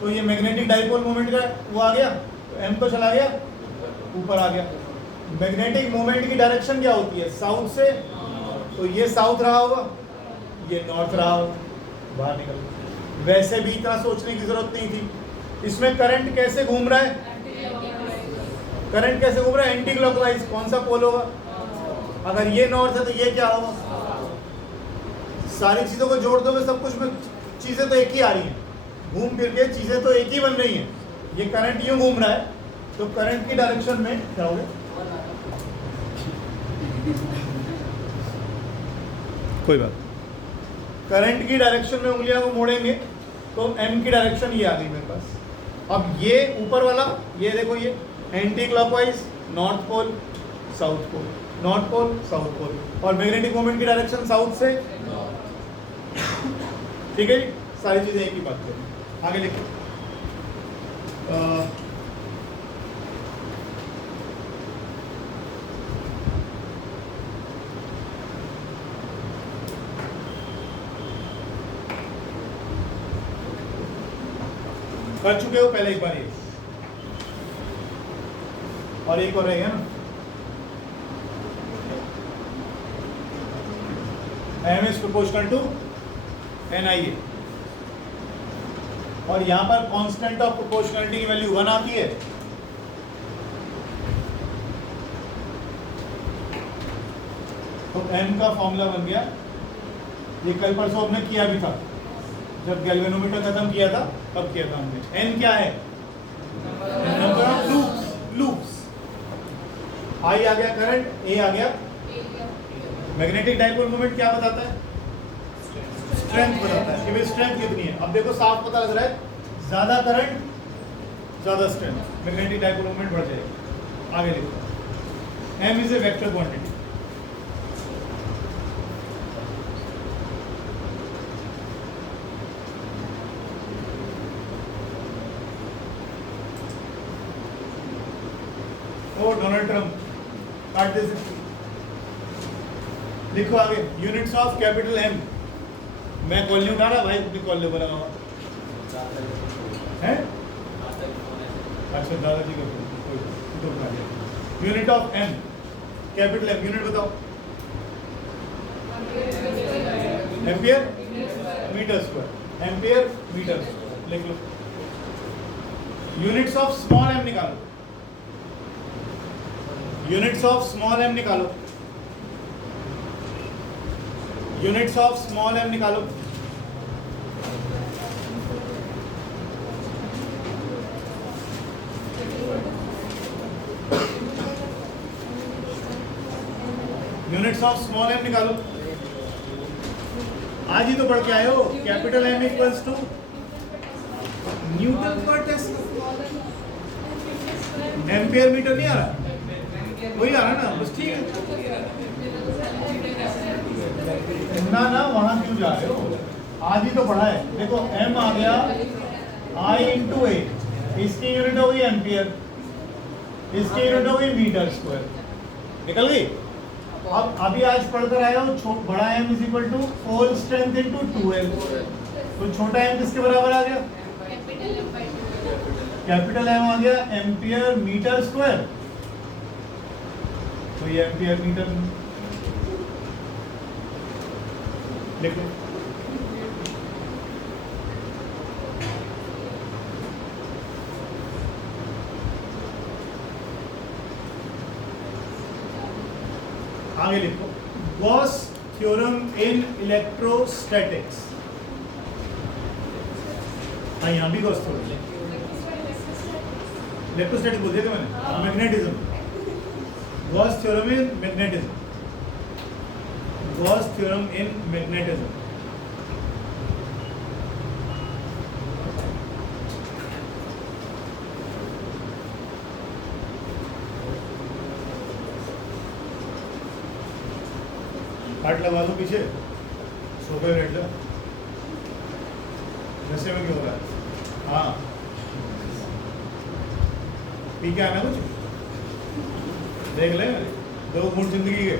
तो ये मैग्नेटिक डाइपोल मोमेंट का वो आ गया, तो m तो चला गया ऊपर आ गया। मैग्नेटिक मोमेंट की डायरेक्शन क्या होती है, साउथ से, तो ये साउथ रहा होगा, ये नॉर्थ रहा होगा, बाहर निकल। वैसे भी इतना सोचने की जरूरत नहीं थी। इसमें करंट कैसे घूम रहा है, करंट कैसे घूम रहा है, एंटी क्लॉकवाइज। कौन सा पोल होगा, अगर ये नॉर्थ है तो ये क्या होगा। सारी चीजों को जोड़ दोगे सब कुछ में चीजें तो एक ही आ रही हैं, घूम फिर के चीजें तो एक ही बन रही हैं। ये करंट यूं घूम रहा है तो करंट की डायरेक्शन में क्या होगा, कोई बात, करंट की डायरेक्शन में उंगलियां को मोड़ेंगे तो m की डायरेक्शन ये आ गई मेरे पास। अब ये ऊपर वाला ये देखो, ये anti clockwise, north pole south pole, north pole south pole, और मैग्नेटिक मोमेंट की डायरेक्शन साउथ से। ठीक है जी, सारी चीजें एक ही बात करें। आगे लिखो, कर चुके हो पहले एक बार ये, और एक और रहेगा ना, m is proportional to NIA, और यहां पर कांस्टेंट ऑफ प्रोपोर्शनलिटी की वैल्यू 1 आती है। तो m का फॉर्मूला बन गया, ये कल परसों हमने किया भी था, जब गैल्वेनोमीटर खत्म किया था तब किया था हमने। n क्या है, नंबर ऑफ लूप्स। I आ गया करंट, A आ गया मैग्नेटिक डाइपोल मोमेंट। क्या बताता है, स्ट्रेंथ बताता है कि भाई स्ट्रेंथ कितनी है। अब देखो साफ पता लग रहा है, ज्यादा करंट ज्यादा स्ट्रेंथ, मैग्नेटिक डाइपोल मोमेंट बढ़ जाएगा। आगे लिखो, m is a vector quantity. Oh Donald Trump, काट दे सकते। लिखो आगे, यूनिट्स ऑफ कैपिटल M। मैं कॉल नहीं उठा रहा भाई, खुद कॉल ले बना है। अच्छा दादाजी का तो उठा लिया। Unit of M, capital M, unit बताओ। Ampere metre square, ampere metre square लिख लो। यूनिट्स ऑफ स्मॉल m निकालो, यूनिट्स ऑफ स्मॉल m निकालो, यूनिट्स ऑफ स्मॉल m निकालो। यूनिट्स ऑफ स्मॉल m निकालो। आज ही तो पढ़ के आए हो, capital M equals to newton per tesla. Ampere metre नहीं आ रहा, वही आ रहा ना, बस ठीक है ना वहां क्यों जा रहे हो, आज ही तो पढ़ा है। देखो m आ गया I इंटू ए, इसकी यूनिट हो गई एम्पियर, इसकी यूनिट हो गई मीटर स्क्वायर, निकल गई। अब अभी आज पढ़कर आए हो, बड़ा m is equal to whole strength into 2l, तो छोटा m किसके बराबर आ गया, कैपिटल M आ गया एम्पियर मीटर स्क्वायर, तो ये एम्पियर मीटर लिखो। आगे लिखो, गॉस थ्योरम इन इलेक्ट्रोस्टैटिक्स। हाँ यहाँ भी गॉस थ्योरम, इलेक्ट्रोस्टैटिक बोल दिया था मैंने, magnetism. Gauss theorem in magnetism, Gauss theorem in magnetism. हाथ लगा दो पीछे, सोफे बैठ जाओ, जैसे में क्यों हो रहा है। हाँ पी के आना कुछ, देख ले 2 घूंट जिंदगी के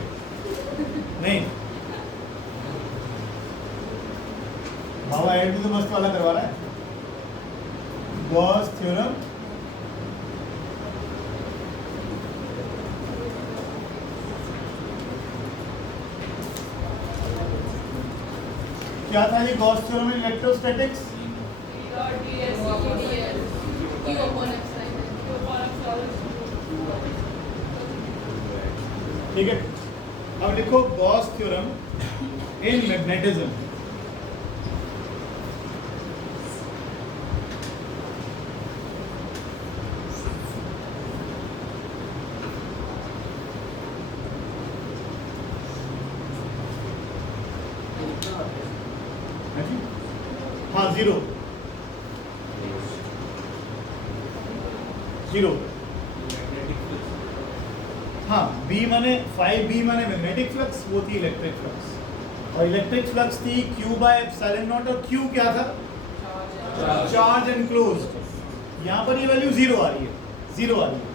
नहीं। अब आइडेंटिटी तो मस्त वाला करवा रहा है, गॉस थ्योरम क्या था जी गॉस थ्योरम इन इलेक्ट्रोस्टैटिक्स? ठीक है, अब लिखो गॉस थ्योरम इन मैग्नेटिज्म। हाँ जीरो जीरो, हाँ बी माने 5b माने मैग्नेटिक फ्लक्स, वो थी इलेक्ट्रिक फ्लक्स, और इलेक्ट्रिक फ्लक्स थी q बाय एप्सिलॉन नॉट, और q क्या था? Charge enclosed. यहाँ पर ये वैल्यू जीरो आ रही है, जीरो आ रही है,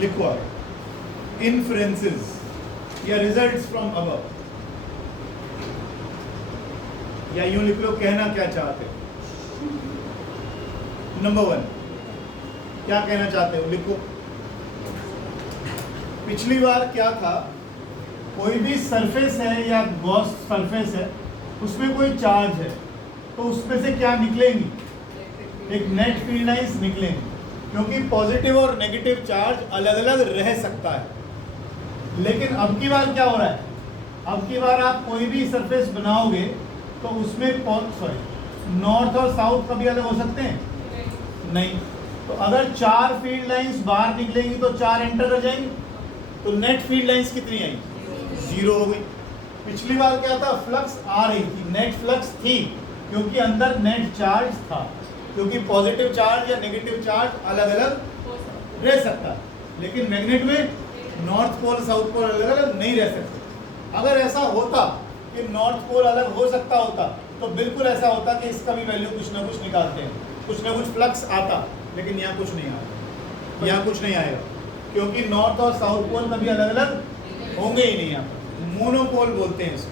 लिखो आगे इन्फ्रेंसेस या रिजल्ट्स फ्रॉम अबव, या यूं लिख लो कहना क्या चाहते हो। नंबर 1 क्या कहना चाहते हो लिखो। पिछली बार क्या था, कोई भी सरफेस है या गॉस सरफेस है, उसमें कोई चार्ज है, तो उसमें से क्या निकलेंगी? एक नेट फील्ड लाइंस निकलेंगी, क्योंकि पॉजिटिव और नेगेटिव चार्ज अलग अलग रह सकता है। लेकिन अब की बार क्या हो रहा है, अब की बार आप कोई भी सरफेस बनाओगे तो उसमें नॉर्थ और साउथ कभी अलग हो सकते हैं? नहीं। तो अगर 4 फील्ड लाइंस बाहर निकलेंगी तो 4 एंटर कर जाएंगी, तो नेट फील्ड लाइंस कितनी आई? 0 हो गई। पिछली बार क्या था, फ्लक्स आ रही थी, नेट फ्लक्स थी, क्योंकि अंदर नेट चार्ज था, क्योंकि पॉजिटिव चार्ज या नेगेटिव चार्ज अलग अलग रह सकता है, लेकिन मैग्नेट में नॉर्थ पोल साउथ पोल अलग अलग नहीं रह सकते। अगर ऐसा होता कि नॉर्थ पोल अलग हो सकता होता, तो बिल्कुल ऐसा होता कि इसका भी वैल्यू कुछ ना कुछ निकालते हैं, कुछ ना कुछ फ्लक्स आता, लेकिन यहाँ कुछ नहीं आता, यहाँ कुछ नहीं आएगा, क्योंकि नॉर्थ और साउथ पोल कभी अलग अलग होंगे ही नहीं। यहाँ पर मोनोपोल बोलते हैं इसको।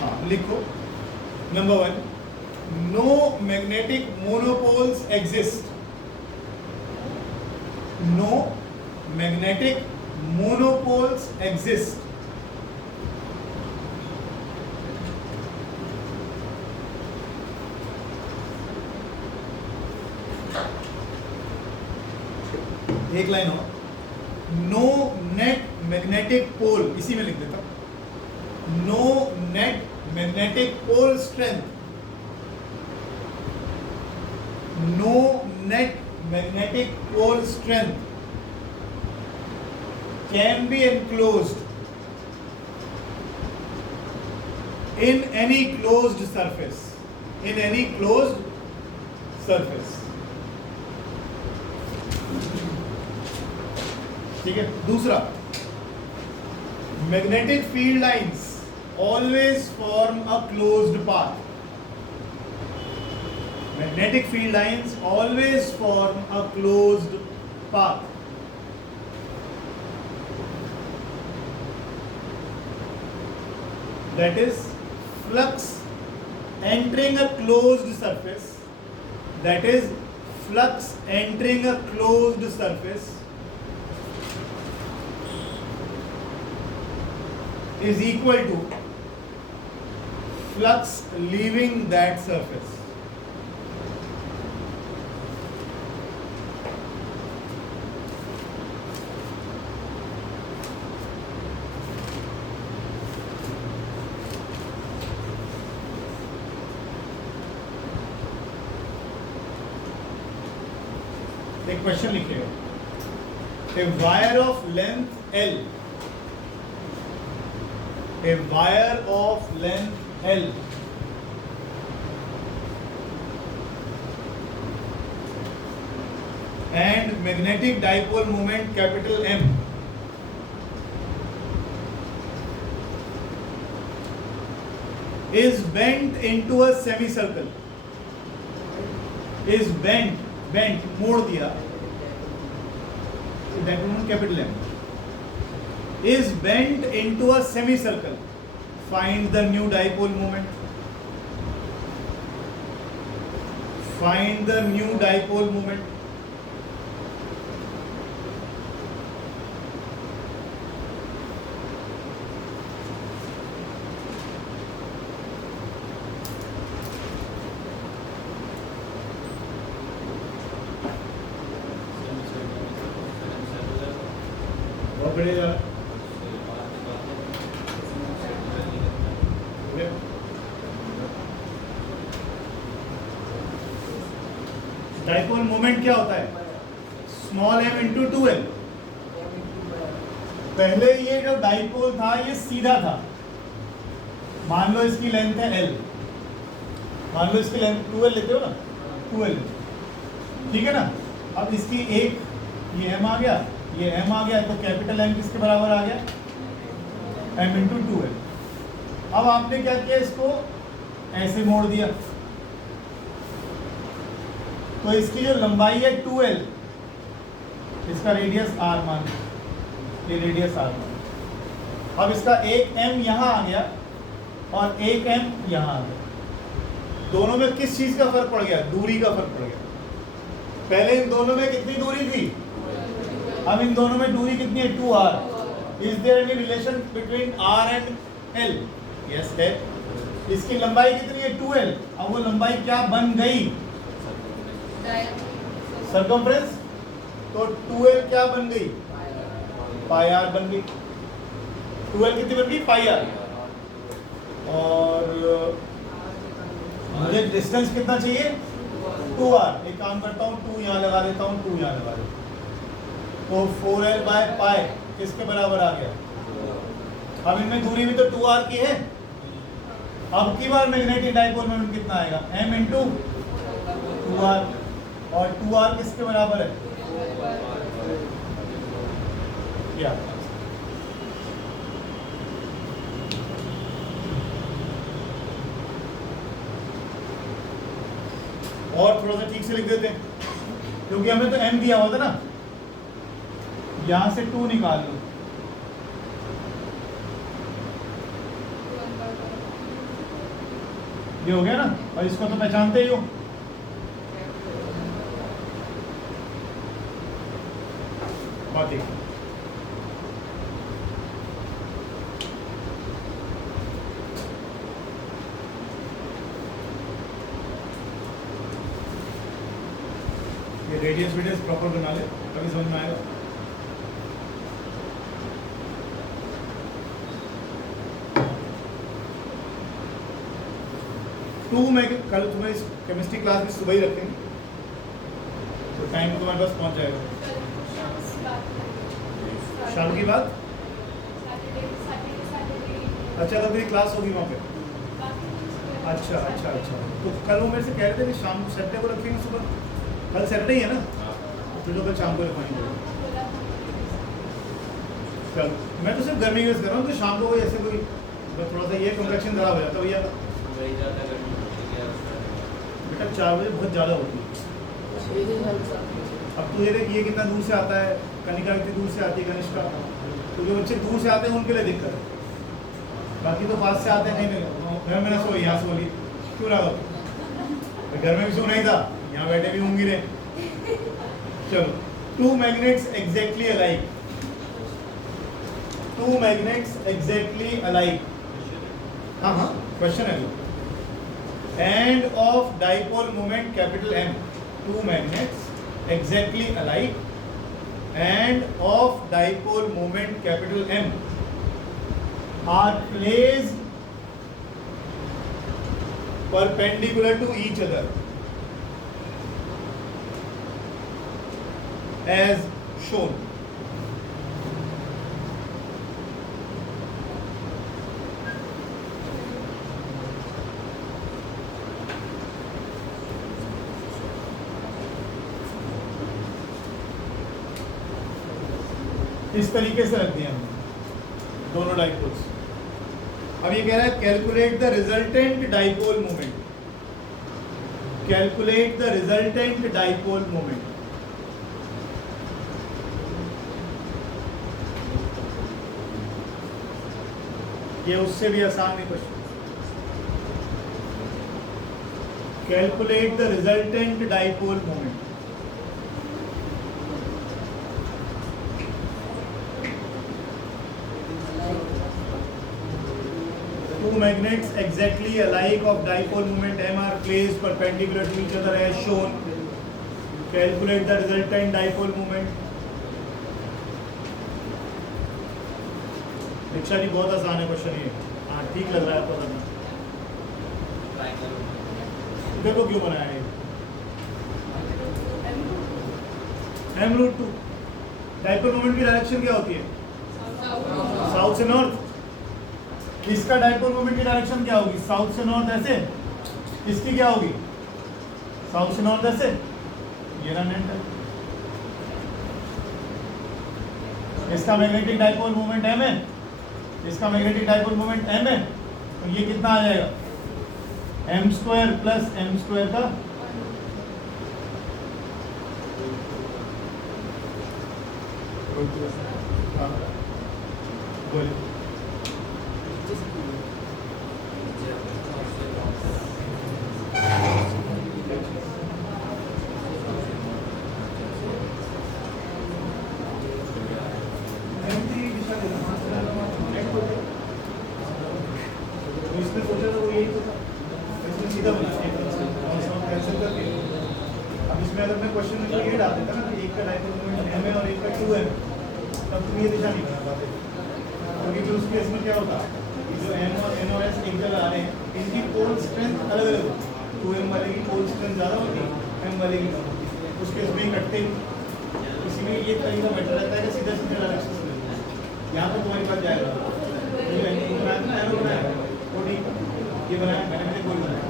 हाँ लिखो number 1, no magnetic monopoles exist. No magnetic monopoles exist. एक लाइन हो, नो नेट मैग्नेटिक पोल, इसी में लिख देता हूं, no net magnetic pole strength, no net magnetic pole strength can be enclosed in any closed surface, in any closed surface। ठीक है, दूसरा, magnetic field lines always form a closed path। Magnetic field lines always form a closed path। That is, flux entering a closed surface, that is, flux entering a closed surface is equal to flux leaving that surface। एक question लिखिएगा, a wire of length L, a wire of length L and magnetic dipole moment capital M is bent into a semicircle, is bent मोड़ दिया, dipole moment capital M is bent into a semicircle Find the new dipole moment. Find the new dipole moment. बहुत बढ़िया जा रहा है। Dipole moment क्या होता है? Small m into 2l। पहले ये जो डाइपोल था ये सीधा था, मान लो इसकी लेंथ है l, मान लो इसकी लेंथ 2l लेते हो ना, 2l, ठीक है ना। अब इसकी एक ये m आ गया, ये m आ गया, तो कैपिटल M किसके बराबर आ गया? m into 2l। अब आपने क्या किया, इसको ऐसे मोड़ दिया, तो इसकी जो लंबाई है 2l, इसका रेडियस r मान, ये रेडियस r मान। अब इसका एक m यहाँ आ गया और एक m यहाँ आ गया। दोनों में किस चीज का फर्क पड़ गया? दूरी का फर्क पड़ गया। पहले इन दोनों में कितनी दूरी थी? अब इन दोनों में दूरी कितनी है? 2r। Is there any relation between r and l? Yes है। इसकी लंबाई कितनी है? 2l। अब वो लंबाई क्या बन गई? सरकमफ्रेंस। तो 2l क्या बन गई? पाई r बन गई। 2l कितनी बन गई? पाई r। और मुझे डिस्टेंस कितना चाहिए? 2r। एक काम करता हूँ, 2 यहाँ लगा देता हूँ, 2 यहाँ लगा देता हूँ, तो 4l बाय पाई किसके बराबर आ गया? अब इनमें दूरी भी तो 2r की है। अब की बार मैग्नेटिक डाइपोल मोमेंट कितना आएगा? m इंटू 2r, और 2r किसके बराबर है? क्या? और थोड़ा सा ठीक से लिख देते हैं, क्योंकि हमें तो m दिया हुआ था ना। यहां से 2 निकाल लो, ये हो गया ना। और इसको तो पहचानते ही हो, बात देखिए। ये रेडियस वीडियस प्रॉपर बना ले, तभी समझ में आएगा। कल तुम्हें इस केमिस्ट्री क्लास में सुबह ही रखेंगे, तो टाइम तुम्हारे पास पहुंच जाएगा। शाम की बात? अच्छा, तो मेरी क्लास होगी वहाँ पे। अच्छा अच्छा अच्छा, तो कल वो मेरे से कह रहे थे कि शाम सैटरडे को रखेंगे सुबह। कल सैटरडे ही है ना, तो जो कल शाम को रखवाएंगे। चल, मैं तो सिर्फ गर्मी यूज़ कर रहा हूँ, तो शाम को ऐसे कोई थोड़ा सा ये कॉम्प्लेक्शन खराब हो जाता भैया। बेटा 4 बजे बहुत ज़्यादा होती है। अब तो ये देख, ये कितना दूर से आता है, कनिका कितनी दूर से आती है, कनिष्का। तो जो बच्चे दूर से आते हैं उनके लिए दिक्कत है, बाकी तो पास से आते हैं। नहीं घर में ना सो, यहाँ सो ली, क्यों रहा? घर में भी सोना ही था, यहाँ बैठे भी होंगी रे। चलो, 2 magnets exactly alike. 2 magnets exactly alike. हाँ, क्वेश्चन है। End of dipole moment capital M. 2 magnets exactly alike. End of dipole moment capital M are placed perpendicular to each other as shown. इस तरीके से रख दिया हमने दोनों डाइपोल्स। अब ये कह रहा है calculate the resultant dipole moment. Calculate the resultant dipole moment. ये उससे भी आसान है question. Calculate the resultant dipole moment. Two magnets exactly alike of dipole moment m are placed perpendicular to each other as shown. Calculate the resultant dipole moment. Diksha ji बहुत आसान है question ये। हाँ ठीक लग रहा है आपको करना। देखो क्यों बनाया है m√2। डाइपोल मोमेंट की डायरेक्शन क्या होती है? साउथ से नॉर्थ। इसका डाइपोल मोमेंट की डायरेक्शन क्या होगी? साउथ से नॉर्थ ऐसे। इसकी क्या होगी? साउथ से नॉर्थ ऐसे। ये रहा नेट है। इसका मैग्नेटिक डाइपोल मोमेंट m है, इसका मैग्नेटिक डाइपोल मोमेंट m है, तो ये कितना आ जाएगा? m² प्लस m² का बोलिए। इसने सोचा था वो यही तो था, इसने सीधा बनाया कैंसिल करके। अब इसमें अगर मैं क्वेश्चन में ये डाल देता ना कि एक का डाइपोल मोमेंट m है और एक का 2 है, तब तुम ये दिशा नहीं बना पाते, क्योंकि फिर उस केस में क्या होता कि जो m और n और s एक जगह आ रहे हैं, इनकी पोल स्ट्रेंथ अलग अलग होती है। 2m वाले की पोल स्ट्रेंथ ज़्यादा होती है, m वाले की कम होती है। उस केस में कटते ही, इसीलिए ये तरीका बेटर रहता है कि सीधा सीधा डायरेक्शन से यहाँ पर तुम्हारी बात जाएगा। बनाया ना एरो बनाया वो ठीक, ये बनाया मैंने कोई बनाया,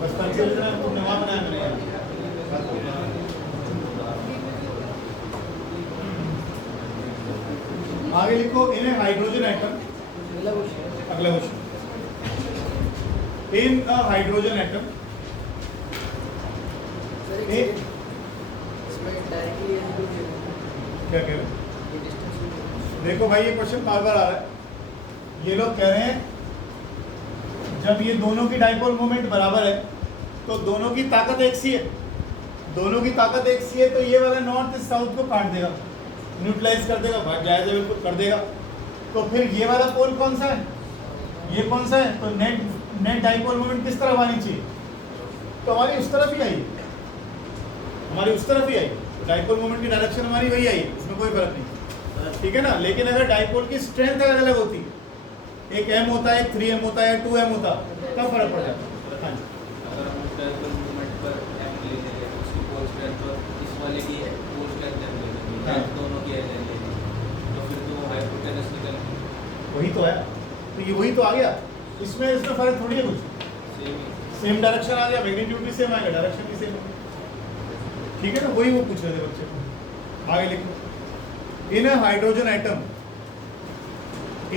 बस कंसेप्ट तुमने वहाँ बनाया मैंने यहाँ। आगे लिखो इन ए हाइड्रोजन एटम। अगला question, in a hydrogen atom क्या कह रहे हैं? देखो भाई ये क्वेश्चन बार बार आ रहा है। ये लोग कह रहे हैं जब ये दोनों की डाइपोल मोमेंट बराबर है तो दोनों की ताकत एक सी है, दोनों की ताकत एक सी है, तो ये वाला नॉर्थ इस साउथ को काट देगा, न्यूट्रलाइज कर देगा, भाग जाएगा बिल्कुल कर देगा। तो फिर ये वाला पोल कौन सा है, ये कौन सा है? तो नेट डाइपोल मोमेंट किस तरफ आनी चाहिए? तो हमारी उस तरफ ही आई, हमारी उस तरफ ही आई। डाइपोल मोमेंट की डायरेक्शन हमारी वही आई, इसमें कोई फर्क नहीं, ठीक है ना। लेकिन अगर डाइपोल की स्ट्रेंथ अलग अलग होती, एक m होता है, एक 3m होता है, 2m होता, तब फर्क पड़ जाता। हाँ जी, अगर हम उस डाइपोल मोमेंट पर m ले लेंगे, उसकी पोल स्ट्रेंथ और इस वाले की पोल स्ट्रेंथ m ले लेंगे, हाँ। दोनों की l ले लेंगे, तो फिर तो हाइपोटेनस निकल वही तो है। तो ये वही तो आ गया, इसमें फर्क थोड़ी है कुछ, सेम डायरेक्शन आ गया, मैग्नीट्यूड भी सेम आएगा, डायरेक्शन भी सेम होगी, ठीक है ना। वही वो पूछ रहे थे बच्चे। आगे लिखो, in a hydrogen atom,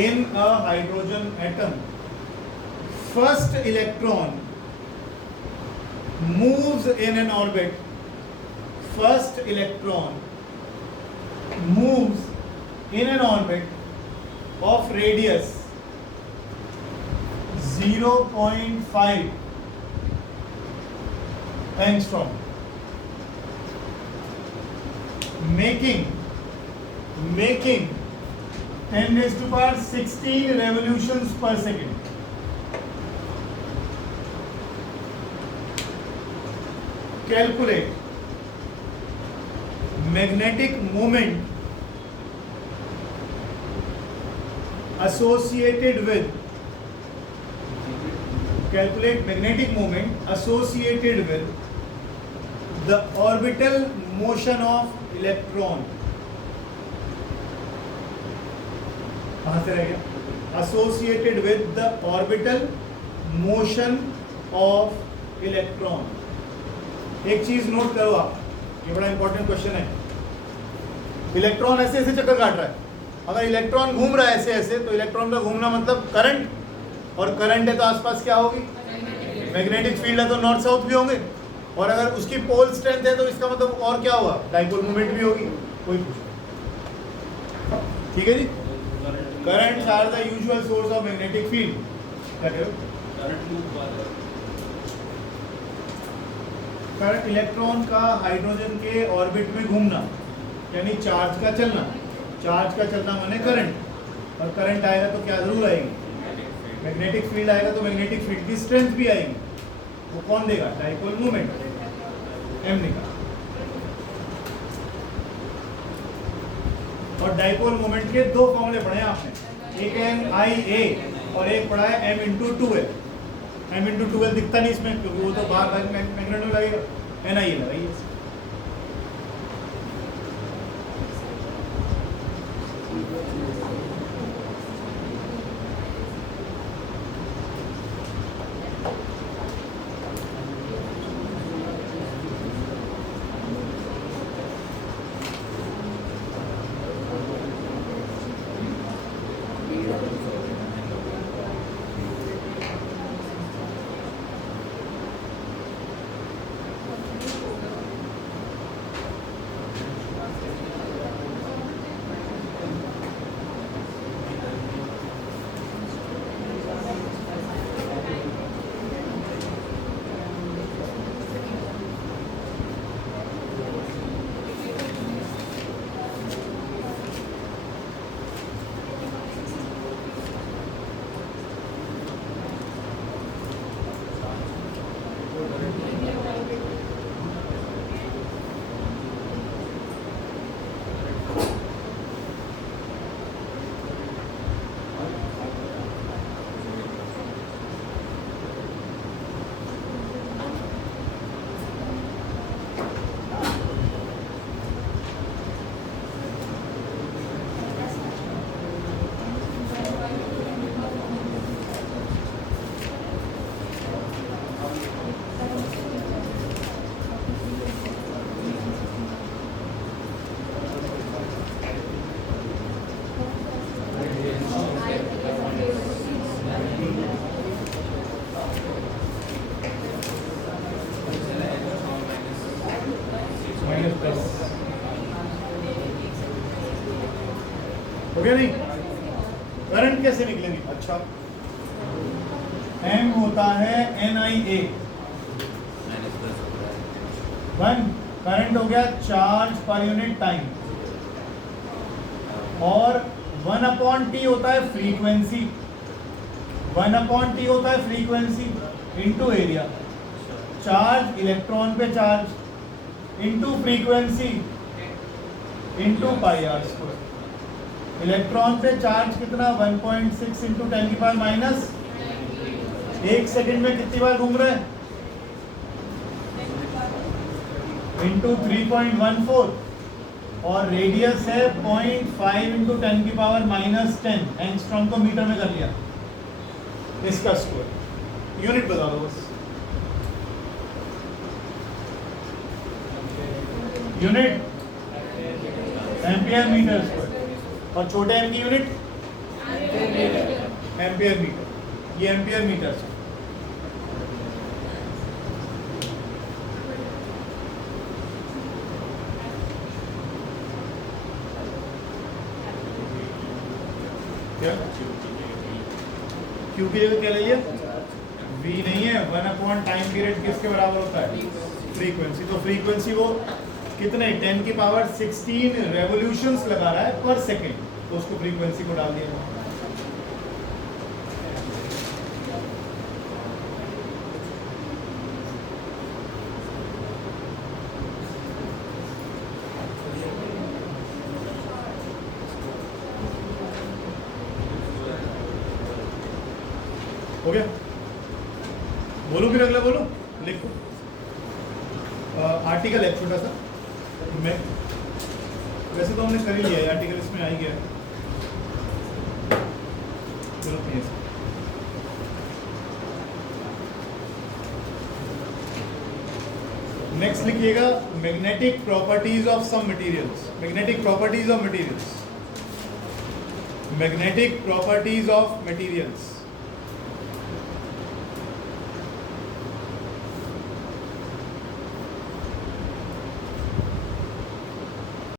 in a hydrogen atom, first electron moves in an orbit, first electron moves in an orbit of radius 0.5 angstrom, making 10⁻16 revolutions per second. Calculate magnetic moment associated with the orbital motion of electron. कहाँ से रह गया? Associated with the orbital motion of electron. एक चीज note करो आप, ये बड़ा इंपॉर्टेंट क्वेश्चन है। इलेक्ट्रॉन ऐसे ऐसे चक्कर काट रहा है, अगर इलेक्ट्रॉन घूम रहा है ऐसे ऐसे, तो इलेक्ट्रॉन का घूमना मतलब करंट, और करंट है तो आसपास क्या होगी? मैग्नेटिक फील्ड है तो नॉर्थ साउथ भी होंगे, और अगर उसकी पोल स्ट्रेंथ है तो इसका मतलब और क्या होगा? डाइपोल मोमेंट भी होगी। कोई पूछो, ठीक है जी। Currents are the usual source of magnetic field. क्या कह रहे हो? करंट लूप वाला करंट इलेक्ट्रॉन का हाइड्रोजन के ऑर्बिट में घूमना यानी चार्ज का चलना। चार्ज का चलना माने करंट, और करंट आएगा तो क्या जरूर आएगी? मैग्नेटिक फील्ड आएगा, तो मैग्नेटिक फील्ड की स्ट्रेंथ भी आएगी। वो कौन देगा? डाइपोल मोमेंट, m निकाला। और डाइपोल मोमेंट के दो फॉर्मूले पढ़े हैं आपने, एक है MIA और एक पढ़ा है m×2l। m×2l दिखता नहीं इसमें क्योंकि वो तो बाहर मैग्नेट में लगेगा, NIA लगाइए। हो गया नहीं? करंट कैसे निकलेंगे? अच्छा, M होता है NIA, 1 करंट हो गया चार्ज पर यूनिट टाइम, और 1/T होता है फ्रीक्वेंसी, 1/T होता है frequency into area. Charge electron पे charge into frequency into pi r square. Electron पे चार्ज कितना? 1.6 इंटू 10⁻⁻, एक सेकंड में कितनी बार घूम रहा है? इंटू 3.14, और रेडियस है 0.5 इंटू 10⁻⁻10। एंगस्ट्रॉम को मीटर में कर लिया, इसका स्क्वायर। यूनिट बता दो बस। यूनिट एम्पियर मीटर स्क्वायर, और छोटे m की यूनिट एम्पियर मीटर। ये एम्पियर मीटर से। क्या Q की जगह क्या ले लिया? V नहीं है, 1 टाइम पीरियड किसके बराबर होता है? फ्रीक्वेंसी। तो फ्रीक्वेंसी वो कितने 10⁻16 रेवोल्यूशंस लगा रहा है पर सेकेंड, तो उसको फ्रीक्वेंसी को डाल दिया। हो गया? बोलो फिर अगला बोलो, लिखो। आर्टिकल है छोटा सा, मैं वैसे तो हमने कर ही लिया है, आर्टिकल इसमें आ ही गया। जरूरत नहीं है। नेक्स्ट लिखिएगा magnetic properties of some materials. Magnetic properties of materials. Magnetic properties of materials.